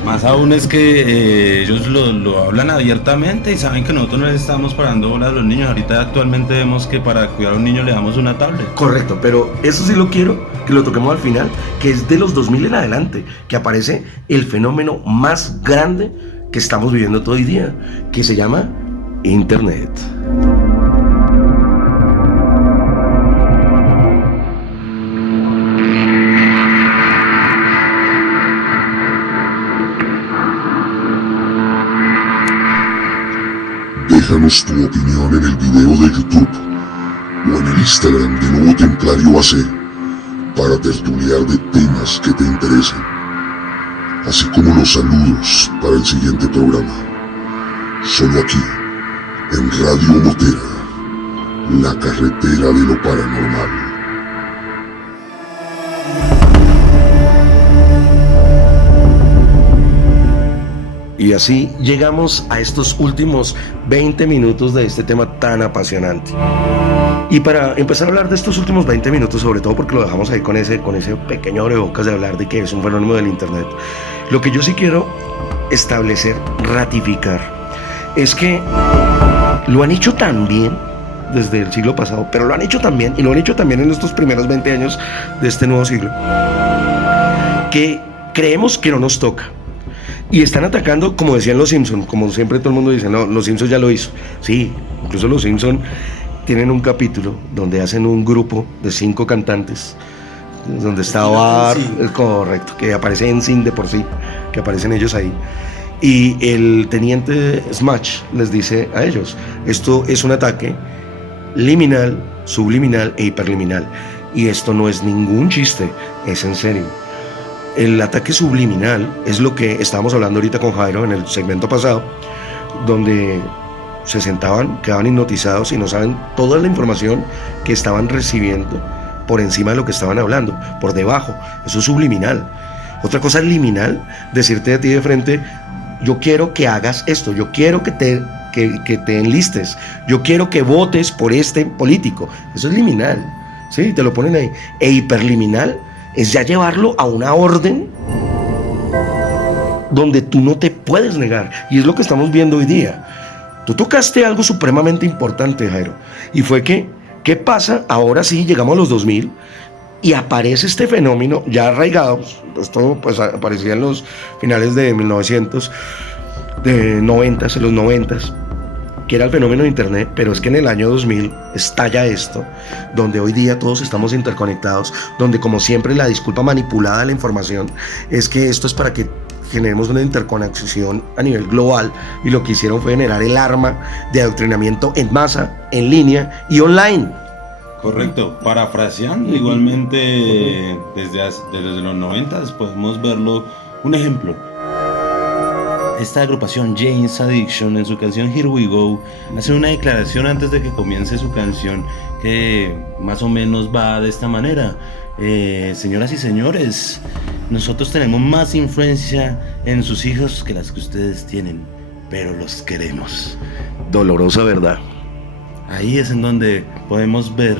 Más aún es que ellos lo hablan abiertamente y saben que nosotros no les estamos parando bolas a los niños. Ahorita actualmente vemos que para cuidar a un niño le damos una tablet. Correcto, pero eso sí lo quiero que lo toquemos al final, que es de los 2000 en adelante, que aparece el fenómeno más grande que estamos viviendo todo el día, que se llama Internet. Déjanos tu opinión en el video de YouTube o en el Instagram de Nuevo Templario AC para tertuliar de temas que te interesen, así como los saludos para el siguiente programa. Solo aquí, en Radio Motera, la carretera de lo paranormal. Y así llegamos a estos últimos 20 minutos de este tema tan apasionante. Y para empezar a hablar de estos últimos 20 minutos, sobre todo porque lo dejamos ahí con ese pequeño abrebocas de hablar de que es un fenómeno del Internet, lo que yo sí quiero establecer, ratificar, es que lo han hecho tan bien desde el siglo pasado, pero lo han hecho tan bien, y lo han hecho también en estos primeros 20 años de este nuevo siglo, que creemos que no nos toca. Y están atacando, como decían los Simpson, como siempre todo el mundo dice, no, los Simpson ya lo hizo. Sí, incluso los Simpson tienen un capítulo donde hacen un grupo de 5 cantantes, donde está Bar, correcto, que aparece en Sin de por sí, que aparecen ellos ahí. Y el teniente Smash les dice a ellos, esto es un ataque liminal, subliminal e hiperliminal. Y esto no es ningún chiste, es en serio. El ataque subliminal es lo que estábamos hablando ahorita con Jairo en el segmento pasado, donde se sentaban, quedaban hipnotizados y no saben toda la información que estaban recibiendo por encima de lo que estaban hablando, por debajo. Eso es subliminal. Otra cosa es liminal, decirte a ti de frente, yo quiero que hagas esto, yo quiero que te enlistes, yo quiero que votes por este político. Eso es liminal, ¿sí? Te lo ponen ahí. E hiperliminal es ya llevarlo a una orden donde tú no te puedes negar. Y es lo que estamos viendo hoy día. Tú tocaste algo supremamente importante, Jairo, y fue que, ¿qué pasa? Ahora sí, llegamos a los 2000 y aparece este fenómeno ya arraigado. Esto pues aparecía en los finales de 1900, de 90, en los 90, que era el fenómeno de Internet, pero es que en el año 2000 estalla esto, donde hoy día todos estamos interconectados, donde como siempre la disculpa manipulada de la información es que esto es para que generemos una interconexión a nivel global, y lo que hicieron fue generar el arma de adoctrinamiento en masa, en línea y online. Correcto, parafraseando igualmente desde los 90 podemos verlo. Un ejemplo, esta agrupación Jane's Addiction en su canción Here We Go hace una declaración antes de que comience su canción que más o menos va de esta manera: señoras y señores, nosotros tenemos más influencia en sus hijos que las que ustedes tienen, pero los queremos. Dolorosa verdad. Ahí es en donde podemos ver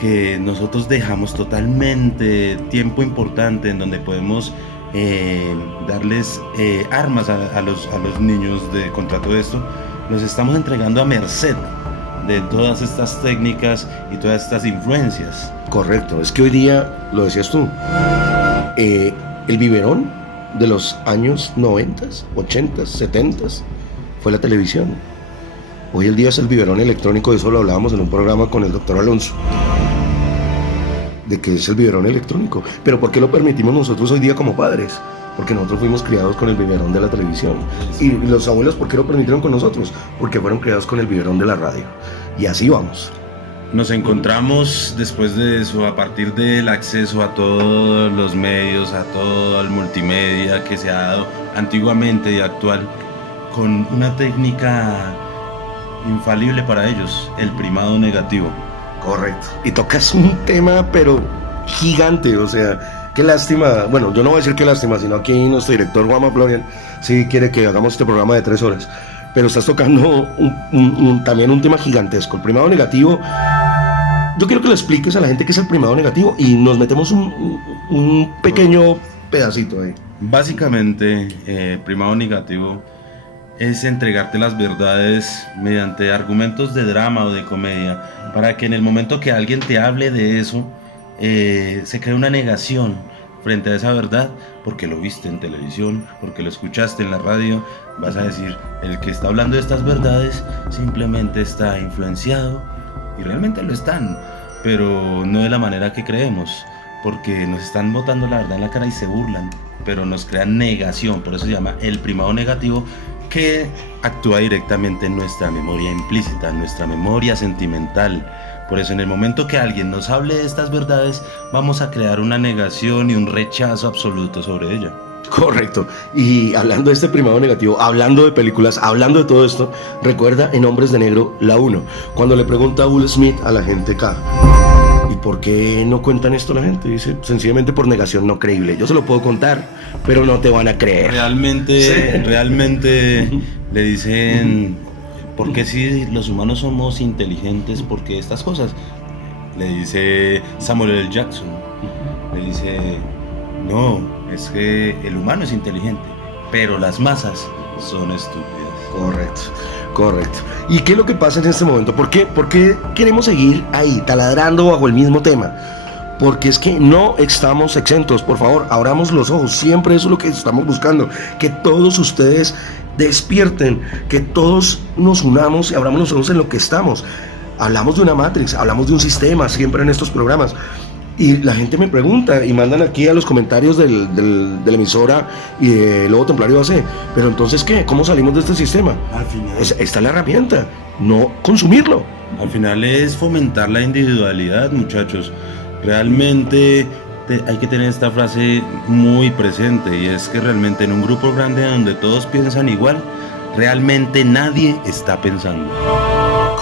que nosotros dejamos totalmente tiempo importante en donde podemos darles armas a los niños contra todo esto. Los estamos entregando a merced de todas estas técnicas y todas estas influencias. Correcto, es que hoy día, lo decías tú, el biberón de los años 90, 80, 70 fue la televisión. Hoy el día es el biberón electrónico. De eso lo hablábamos en un programa con el doctor Alonso, de que es el biberón electrónico. Pero ¿por qué lo permitimos nosotros hoy día como padres? Porque nosotros fuimos criados con el biberón de la televisión. Y los abuelos, ¿por qué lo permitieron con nosotros? Porque fueron criados con el biberón de la radio. Y así vamos. Nos encontramos después de eso, a partir del acceso a todos los medios, a todo el multimedia que se ha dado antiguamente y actual, con una técnica infalible para ellos, el primado negativo. Correcto. Y tocas un tema, pero gigante, o sea, qué lástima. Bueno, yo no voy a decir qué lástima, sino aquí nuestro director Juanma Florian sí quiere que hagamos este programa de 3 horas. Pero estás tocando también un tema gigantesco. El primado negativo yo quiero que le expliques a la gente qué es el primado negativo y nos metemos un pequeño pedacito ahí. Básicamente, primado negativo es entregarte las verdades mediante argumentos de drama o de comedia, para que en el momento que alguien te hable de eso, se cree una negación frente a esa verdad, porque lo viste en televisión, porque lo escuchaste en la radio. Vas a decir, el que está hablando de estas verdades simplemente está influenciado, y realmente lo están, pero no de la manera que creemos, porque nos están botando la verdad en la cara y se burlan, pero nos crean negación. Por eso se llama el primado negativo, que actúa directamente en nuestra memoria implícita, en nuestra memoria sentimental. Por eso, en el momento que alguien nos hable de estas verdades, vamos a crear una negación y un rechazo absoluto sobre ella. Correcto. Y hablando de este primado negativo, hablando de películas, hablando de todo esto, recuerda en Hombres de Negro, la 1, cuando le pregunta a Will Smith a la gente K, ¿y por qué no cuentan esto la gente? Dice, sencillamente por negación no creíble. Yo se lo puedo contar, pero no te van a creer. Realmente le dicen, ¿por qué si los humanos somos inteligentes, por qué estas cosas? Le dice Samuel L. Jackson, le dice, no, es que el humano es inteligente, pero las masas son estúpidas. Correcto. ¿Y qué es lo que pasa en este momento? ¿Por qué queremos seguir ahí, taladrando bajo el mismo tema? Porque es que no estamos exentos. Por favor, abramos los ojos. Siempre eso es lo que estamos buscando. Que todos ustedes despierten, que todos nos unamos y abramos los ojos en lo que estamos. Hablamos de una Matrix, hablamos de un sistema siempre en estos programas. Y la gente me pregunta y mandan aquí a los comentarios de la emisora y de Lobo Templario AC, pero entonces ¿qué? ¿Cómo salimos de este sistema? Al final, Esta es la herramienta, no consumirlo. Al final es fomentar la individualidad, muchachos. Realmente hay que tener esta frase muy presente, y es que realmente en un grupo grande donde todos piensan igual, realmente nadie está pensando.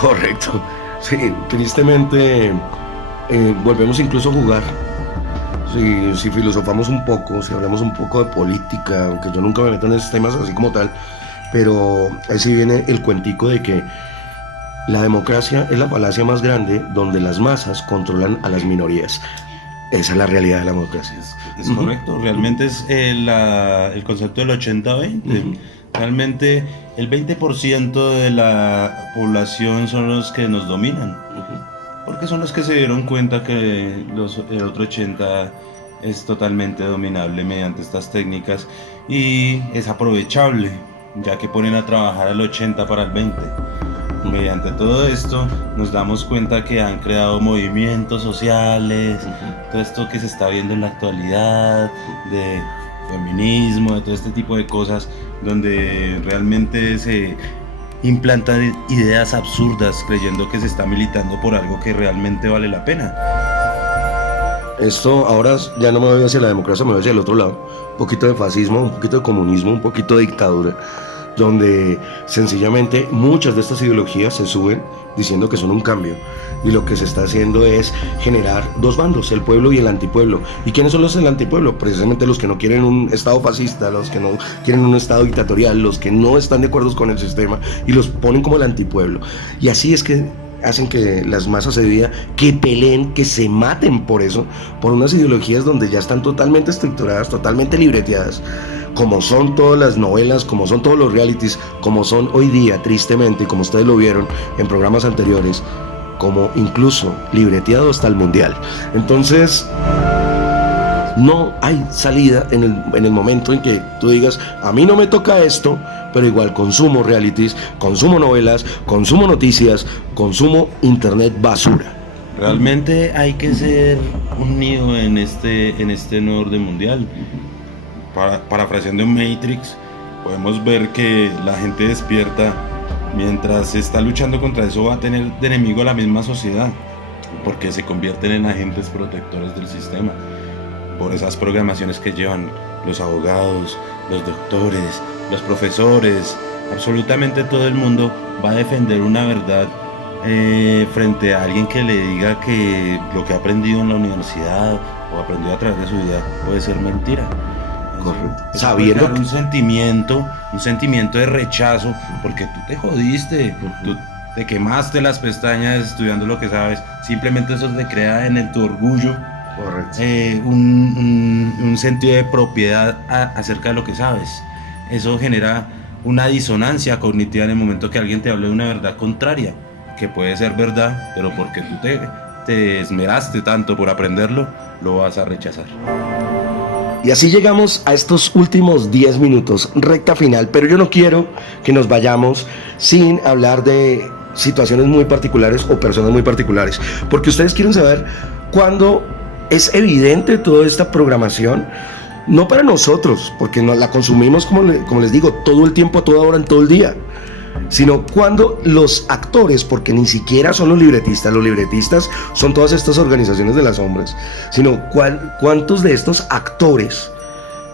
Correcto. Sí, tristemente volvemos incluso a jugar. Si filosofamos un poco, si hablamos un poco de política, aunque yo nunca me meto en esos temas así como tal, pero ahí sí viene el cuentico de que la democracia es la falacia más grande donde las masas controlan a las minorías. Esa es la realidad de la democracia. Es correcto, realmente es el concepto del 80-20. Realmente el 20% de la población son los que nos dominan, porque son los que se dieron cuenta que el otro 80% es totalmente dominable mediante estas técnicas y es aprovechable, ya que ponen a trabajar al 80% para el 20%. Mediante todo esto nos damos cuenta que han creado movimientos sociales, todo esto que se está viendo en la actualidad, de feminismo, de todo este tipo de cosas, donde realmente se implantan ideas absurdas creyendo que se está militando por algo que realmente vale la pena. Esto ahora ya no me voy hacia la democracia, me voy hacia el otro lado. Un poquito de fascismo, un poquito de comunismo, un poquito de dictadura, donde sencillamente muchas de estas ideologías se suben diciendo que son un cambio, y lo que se está haciendo es generar dos bandos, el pueblo y el antipueblo. ¿Y quiénes son los del antipueblo? Precisamente los que no quieren un estado fascista, los que no quieren un estado dictatorial, los que no están de acuerdo con el sistema, y los ponen como el antipueblo. Y así es que hacen que las masas se digan, que peleen, que se maten por eso, por unas ideologías donde ya están totalmente estructuradas, totalmente libreteadas, como son todas las novelas, como son todos los realities, como son hoy día, tristemente, como ustedes lo vieron en programas anteriores, como incluso libreteado hasta el mundial. Entonces, no hay salida en el momento en que tú digas, a mí no me toca esto, pero igual consumo realities, consumo novelas, consumo noticias, consumo internet basura. Realmente hay que ser unido en este nuevo orden mundial. Parafraseando Matrix, podemos ver que la gente despierta, mientras se está luchando contra eso, va a tener de enemigo a la misma sociedad, porque se convierten en agentes protectores del sistema, por esas programaciones que llevan los abogados, los doctores, los profesores. Absolutamente todo el mundo va a defender una verdad frente a alguien que le diga que lo que ha aprendido en la universidad o aprendido a través de su vida puede ser mentira. Correcto. Sabiendo un sentimiento de rechazo, porque tú te jodiste, tú te quemaste las pestañas estudiando lo que sabes, simplemente eso te crea en tu orgullo. Correcto. Un sentido de propiedad acerca de lo que sabes. Eso genera una disonancia cognitiva en el momento que alguien te hable de una verdad contraria, que puede ser verdad, pero porque tú te esmeraste tanto por aprenderlo, lo vas a rechazar. Y así llegamos a estos últimos 10 minutos, recta final, pero yo no quiero que nos vayamos sin hablar de situaciones muy particulares o personas muy particulares, porque ustedes quieren saber cuándo es evidente toda esta programación, no para nosotros, porque la consumimos, como les digo, todo el tiempo, a toda hora, en todo el día, sino cuando los actores, porque ni siquiera son los libretistas son todas estas organizaciones de las sombras, sino cuántos de estos actores,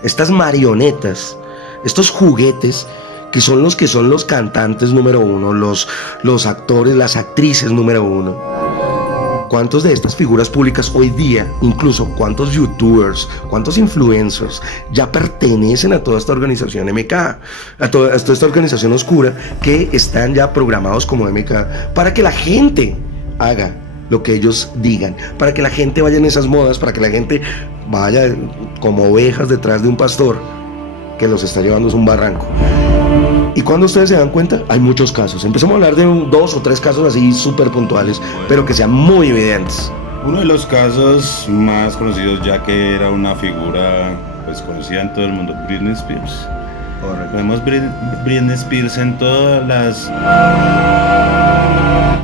estas marionetas, estos juguetes, que son los cantantes número uno, los actores, las actrices número uno. ¿Cuántos de estas figuras públicas hoy día, incluso cuántos youtubers, cuántos influencers ya pertenecen a toda esta organización MK, a toda esta organización oscura, que están ya programados como MK para que la gente haga lo que ellos digan, para que la gente vaya en esas modas, para que la gente vaya como ovejas detrás de un pastor que los está llevando a un barranco? Y cuando ustedes se dan cuenta, hay muchos casos. Empezamos a hablar de 2 o 3 casos así súper puntuales, pero que sean muy evidentes. Uno de los casos más conocidos, ya que era una figura pues conocida en todo el mundo, Britney Spears. Correcto. Vemos Britney Spears en todas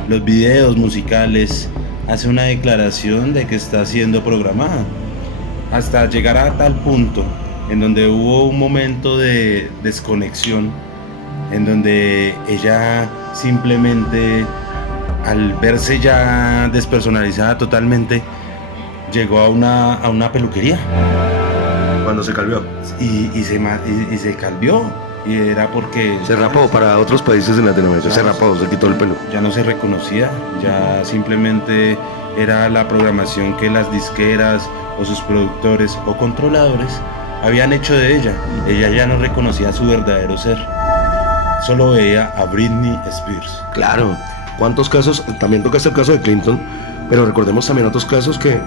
los videos musicales, hace una declaración de que está siendo programada, hasta llegar a tal punto en donde hubo un momento de desconexión, en donde ella simplemente, al verse ya despersonalizada totalmente, llegó a una peluquería. Cuando se calvió. Y se calvió. Y era porque... Se rapó para otros países de Latinoamérica. Se rapó, se quitó el pelo. Ya no se reconocía, ya simplemente era la programación que las disqueras o sus productores o controladores habían hecho de ella. Ella ya no reconocía su verdadero ser. Solo veía a Britney Spears. Claro. ¿Cuántos casos? También tocaste el caso de Clinton, pero recordemos también otros casos que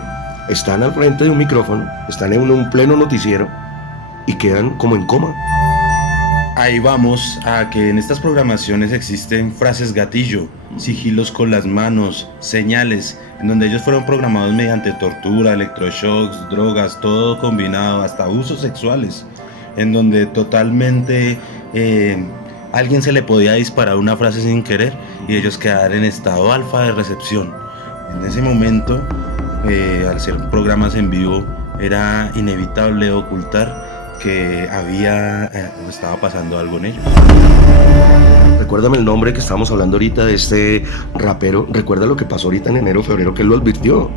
están al frente de un micrófono, están en un pleno noticiero y quedan como en coma. Ahí vamos a que en estas programaciones existen frases gatillo, sigilos con las manos, señales, en donde ellos fueron programados mediante tortura, electroshocks, drogas, todo combinado, hasta abusos sexuales, en donde totalmente alguien se le podía disparar una frase sin querer y ellos quedar en estado alfa de recepción. En ese momento, al ser programas en vivo, era inevitable ocultar que estaba pasando algo en ellos. Recuérdame el nombre que estábamos hablando ahorita de este rapero. Recuerda lo que pasó ahorita en enero, febrero, que él lo advirtió.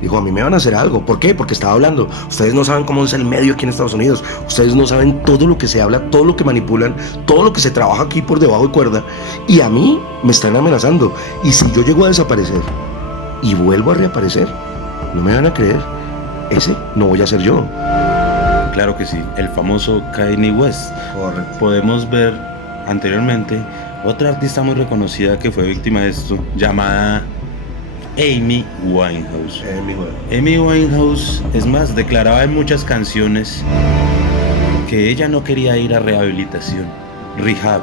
Dijo, a mí me van a hacer algo. ¿Por qué? Porque estaba hablando. Ustedes no saben cómo es el medio aquí en Estados Unidos. Ustedes no saben todo lo que se habla, todo lo que manipulan, todo lo que se trabaja aquí por debajo de cuerda. Y a mí me están amenazando. Y si yo llego a desaparecer y vuelvo a reaparecer, no me van a creer. Ese no voy a ser yo. Claro que sí, el famoso Kanye West. Correcto. Podemos ver anteriormente otra artista muy reconocida que fue víctima de esto, llamada Amy Winehouse. Amy Winehouse, es más, declaraba en muchas canciones que ella no quería ir a rehabilitación, rehab.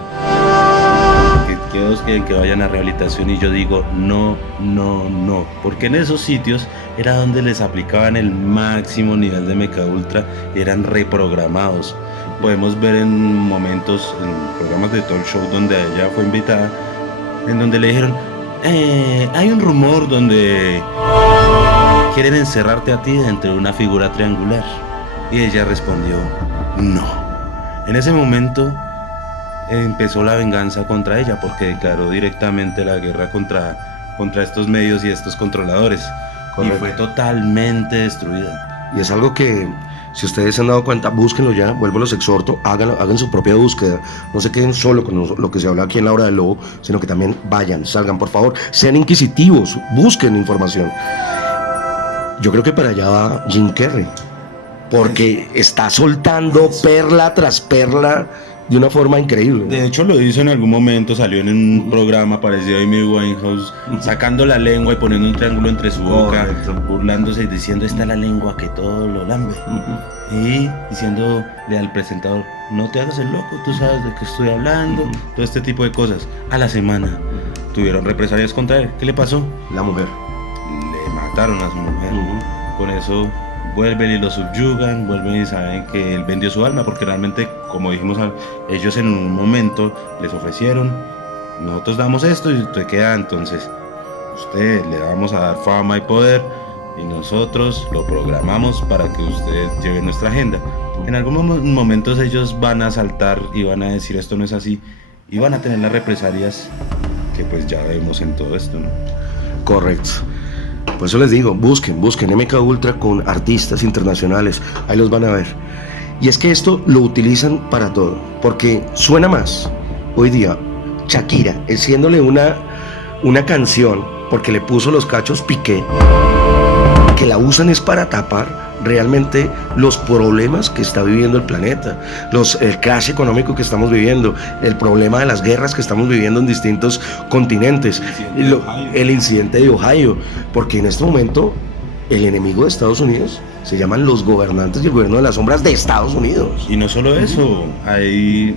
Que todos quieren que vayan a rehabilitación y yo digo no, porque en esos sitios era donde les aplicaban el máximo nivel de MK Ultra, eran reprogramados. Podemos ver en momentos, en programas de talk show donde ella fue invitada, en donde le dijeron, hay un rumor donde quieren encerrarte a ti dentro de una figura triangular. Y ella respondió, no. En ese momento empezó la venganza contra ella porque declaró directamente la guerra contra estos medios y estos controladores. Correcto. Y fue totalmente destruida. Y es algo que, si ustedes se han dado cuenta, búsquenlo ya, vuelvo, los exhorto, hagan su propia búsqueda. No se queden solo con lo que se habla aquí en La Hora del Lobo, sino que también vayan, salgan, por favor, sean inquisitivos, busquen información. Yo creo que para allá va Jim Carrey, porque está soltando perla tras perla de una forma increíble. De hecho lo hizo en algún momento, salió en un programa parecido a Amy Winehouse, sacando la lengua y poniendo un triángulo entre su boca, burlándose y diciendo, esta es la lengua que todo lo lambe. Y diciéndole al presentador, no te hagas el loco, tú sabes de qué estoy hablando, todo este tipo de cosas. A la semana tuvieron represalias contra él. ¿Qué le pasó? La mujer. Le mataron a su mujer. Con eso vuelven y lo subyugan, vuelven y saben que él vendió su alma, porque realmente, como dijimos, ellos en un momento les ofrecieron, nosotros damos esto y usted queda, entonces usted le vamos a dar fama y poder y nosotros lo programamos para que usted lleve nuestra agenda. En algunos momentos ellos van a saltar y van a decir esto no es así y van a tener las represalias que pues ya vemos en todo esto, ¿no? Correcto. Por eso les digo, busquen MK Ultra con artistas internacionales, ahí los van a ver. Y es que esto lo utilizan para todo, porque suena más hoy día Shakira, haciéndole una canción, porque le puso los cachos Piqué, que la usan es para tapar realmente los problemas que está viviendo el planeta, el crash económico que estamos viviendo, el problema de las guerras que estamos viviendo en distintos continentes, el incidente de Ohio, porque en este momento el enemigo de Estados Unidos se llaman los gobernantes y el gobierno de las sombras de Estados Unidos. Y no solo eso, ahí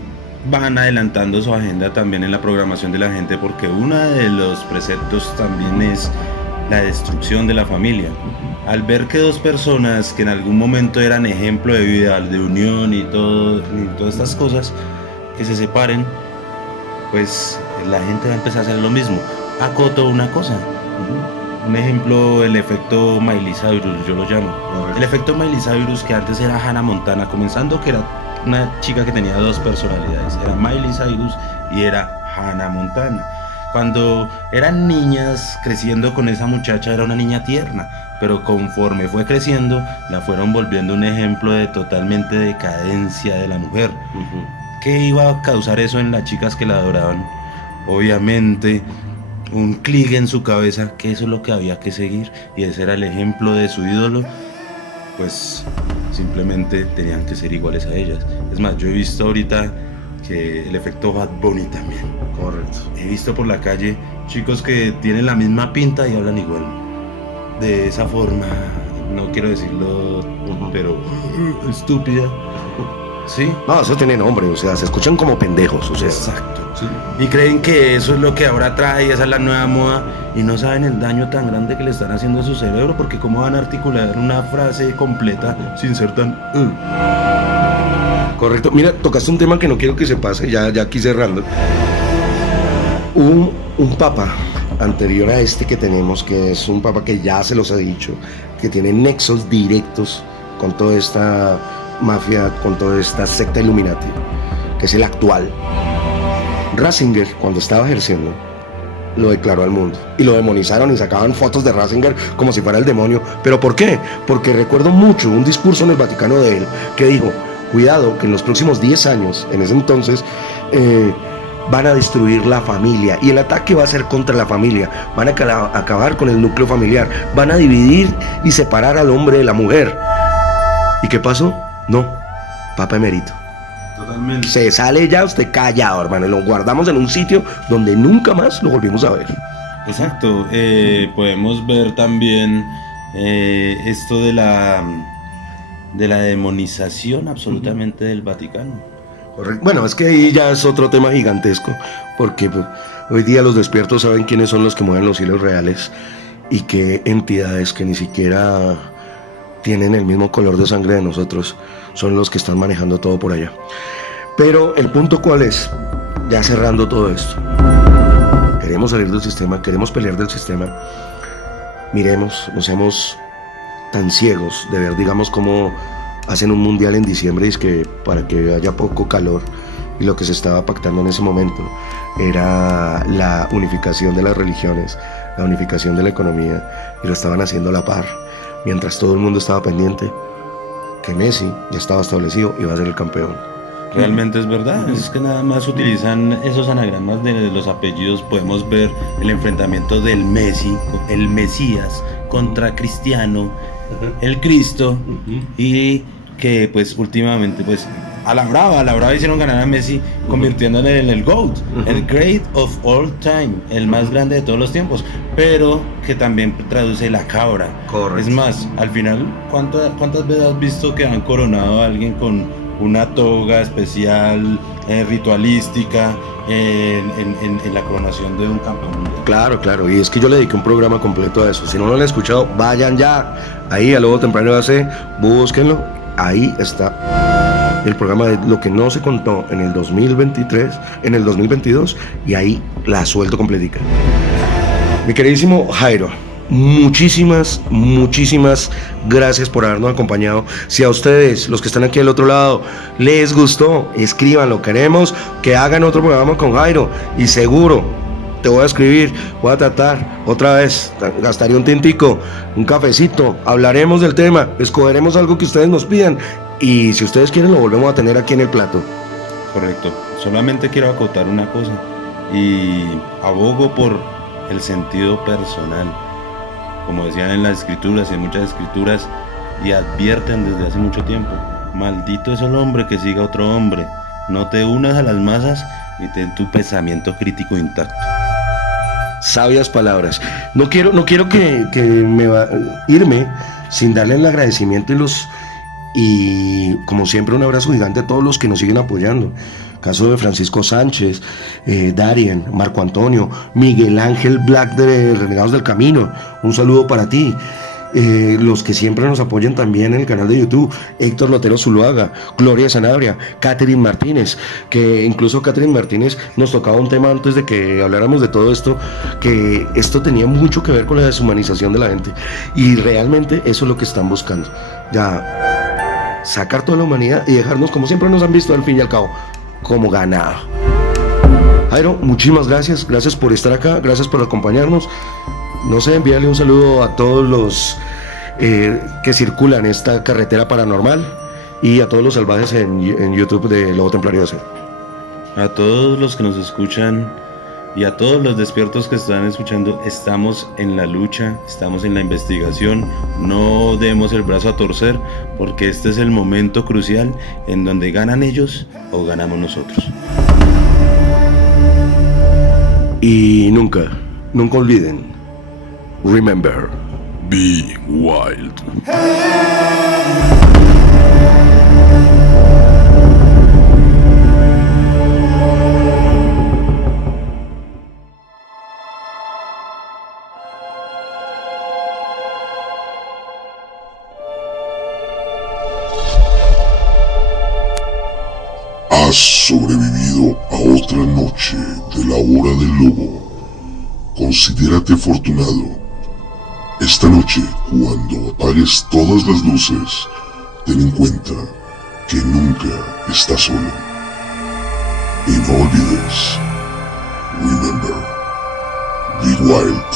van adelantando su agenda también en la programación de la gente, porque uno de los preceptos también es la destrucción de la familia. Al ver que dos personas que en algún momento eran ejemplo de vida, de unión y todas estas cosas, que se separen, pues la gente va a empezar a hacer lo mismo. Acoto una cosa, un ejemplo, el efecto Miley Cyrus, yo lo llamo. El efecto Miley Cyrus, que antes era Hannah Montana, comenzando que era una chica que tenía dos personalidades, era Miley Cyrus y era Hannah Montana. Cuando eran niñas creciendo con esa muchacha era una niña tierna, pero conforme fue creciendo la fueron volviendo un ejemplo de totalmente decadencia de la mujer. ¿Qué iba a causar eso en las chicas que la adoraban? Obviamente un clic en su cabeza, que eso es lo que había que seguir y ese era el ejemplo de su ídolo, pues simplemente tenían que ser iguales a ellas. Es más, yo he visto ahorita que el efecto Bad Bunny también. Correcto. He visto por la calle chicos que tienen la misma pinta y hablan igual. De esa forma, no quiero decirlo, pero estúpida. ¿Sí? No, eso tiene nombre, o sea, se escuchan como pendejos, o sea. Exacto. ¿Sí? Y creen que eso es lo que ahora trae, esa es la nueva moda, y no saben el daño tan grande que le están haciendo a su cerebro, porque cómo van a articular una frase completa sin ser tan... Correcto. Mira, tocaste un tema que no quiero que se pase, ya aquí cerrando. Un papa anterior a este que tenemos, que es un papa que ya se los ha dicho, que tiene nexos directos con toda esta mafia, con toda esta secta Illuminati, que es el actual. Ratzinger, cuando estaba ejerciendo, lo declaró al mundo y lo demonizaron y sacaban fotos de Ratzinger como si fuera el demonio. ¿Pero por qué? Porque recuerdo mucho un discurso en el Vaticano de él que dijo: cuidado, que en los próximos 10 años, en ese entonces, van a destruir la familia y el ataque va a ser contra la familia, van a acabar con el núcleo familiar, van a dividir y separar al hombre de la mujer. ¿Y qué pasó? No, Papa emérito. Totalmente. Se sale ya, usted callado, hermano, y lo guardamos en un sitio donde nunca más lo volvimos a ver. Exacto. Podemos ver también esto de la demonización absolutamente del Vaticano. Correcto. Bueno, es que ahí ya es otro tema gigantesco, porque pues, hoy día los despiertos saben quiénes son los que mueven los hilos reales y qué entidades que ni siquiera tienen el mismo color de sangre de nosotros son los que están manejando todo por allá. Pero el punto cuál es, ya cerrando todo esto, queremos salir del sistema, queremos pelear del sistema. Miremos, no seamos tan ciegos de ver, digamos, cómo hacen un mundial en diciembre, es que para que haya poco calor, y lo que se estaba pactando en ese momento era la unificación de las religiones, la unificación de la economía, y lo estaban haciendo a la par, mientras todo el mundo estaba pendiente que Messi ya estaba establecido y iba a ser el campeón. Realmente es verdad, es que nada más utilizan esos anagramas de los apellidos. Podemos ver el enfrentamiento del Messi, el Mesías, contra Cristiano, el Cristo, y que pues últimamente pues a la brava hicieron ganar a Messi, convirtiéndole en el GOAT, el Great of All Time, el más grande de todos los tiempos, pero que también traduce la cabra. Correcto. Es más, al final, ¿cuántas veces has visto que han coronado a alguien con una toga especial, ritualística, en la coronación de un campeón mundial? Claro, y es que yo le dediqué un programa completo a eso. Si no lo han escuchado, vayan ya ahí a Lobo Temprano AC, búsquenlo, ahí está el programa de lo que no se contó en el 2023, en el 2022, y ahí la suelto completica. Mi queridísimo Jairo, muchísimas gracias por habernos acompañado. Si a ustedes, los que están aquí al otro lado, les gustó, escríbanlo. Queremos que hagan otro programa con Jairo, y seguro te voy a escribir, voy a tratar otra vez, gastaría un tintico, un cafecito, hablaremos del tema, escogeremos algo que ustedes nos pidan, y si ustedes quieren lo volvemos a tener aquí en el plato. Correcto, solamente quiero acotar una cosa, y abogo por el sentido personal, como decían en las escrituras, en muchas escrituras, y advierten desde hace mucho tiempo: maldito es el hombre que siga a otro hombre, no te unas a las masas y ten tu pensamiento crítico intacto. Sabias palabras. No quiero que me irme sin darle el agradecimiento y como siempre un abrazo gigante a todos los que nos siguen apoyando. Caso de Francisco Sánchez, Darien, Marco Antonio, Miguel Ángel Black de Renegados del Camino, un saludo para ti. Los que siempre nos apoyan también en el canal de YouTube: Héctor Lotero Zuluaga, Gloria Sanabria, Catherine Martínez, que incluso Catherine Martínez nos tocaba un tema antes de que habláramos de todo esto, que esto tenía mucho que ver con la deshumanización de la gente, y realmente eso es lo que están buscando, ya sacar toda la humanidad y dejarnos como siempre nos han visto, al fin y al cabo, como ganado. Jairo, muchísimas gracias por estar acá, gracias por acompañarnos. No sé, envíale un saludo a todos los que circulan esta carretera paranormal, y a todos los salvajes en YouTube de Lobo Templario AC. A todos los que nos escuchan y a todos los despiertos que están escuchando, estamos en la lucha, estamos en la investigación. No demos el brazo a torcer, porque este es el momento crucial en donde ganan ellos o ganamos nosotros. Y nunca olviden: remember, be wild. Has sobrevivido a otra noche de la hora del lobo. Considérate afortunado. Esta noche, cuando apagues todas las luces, ten en cuenta que nunca estás solo. Y no olvides, remember, be wild.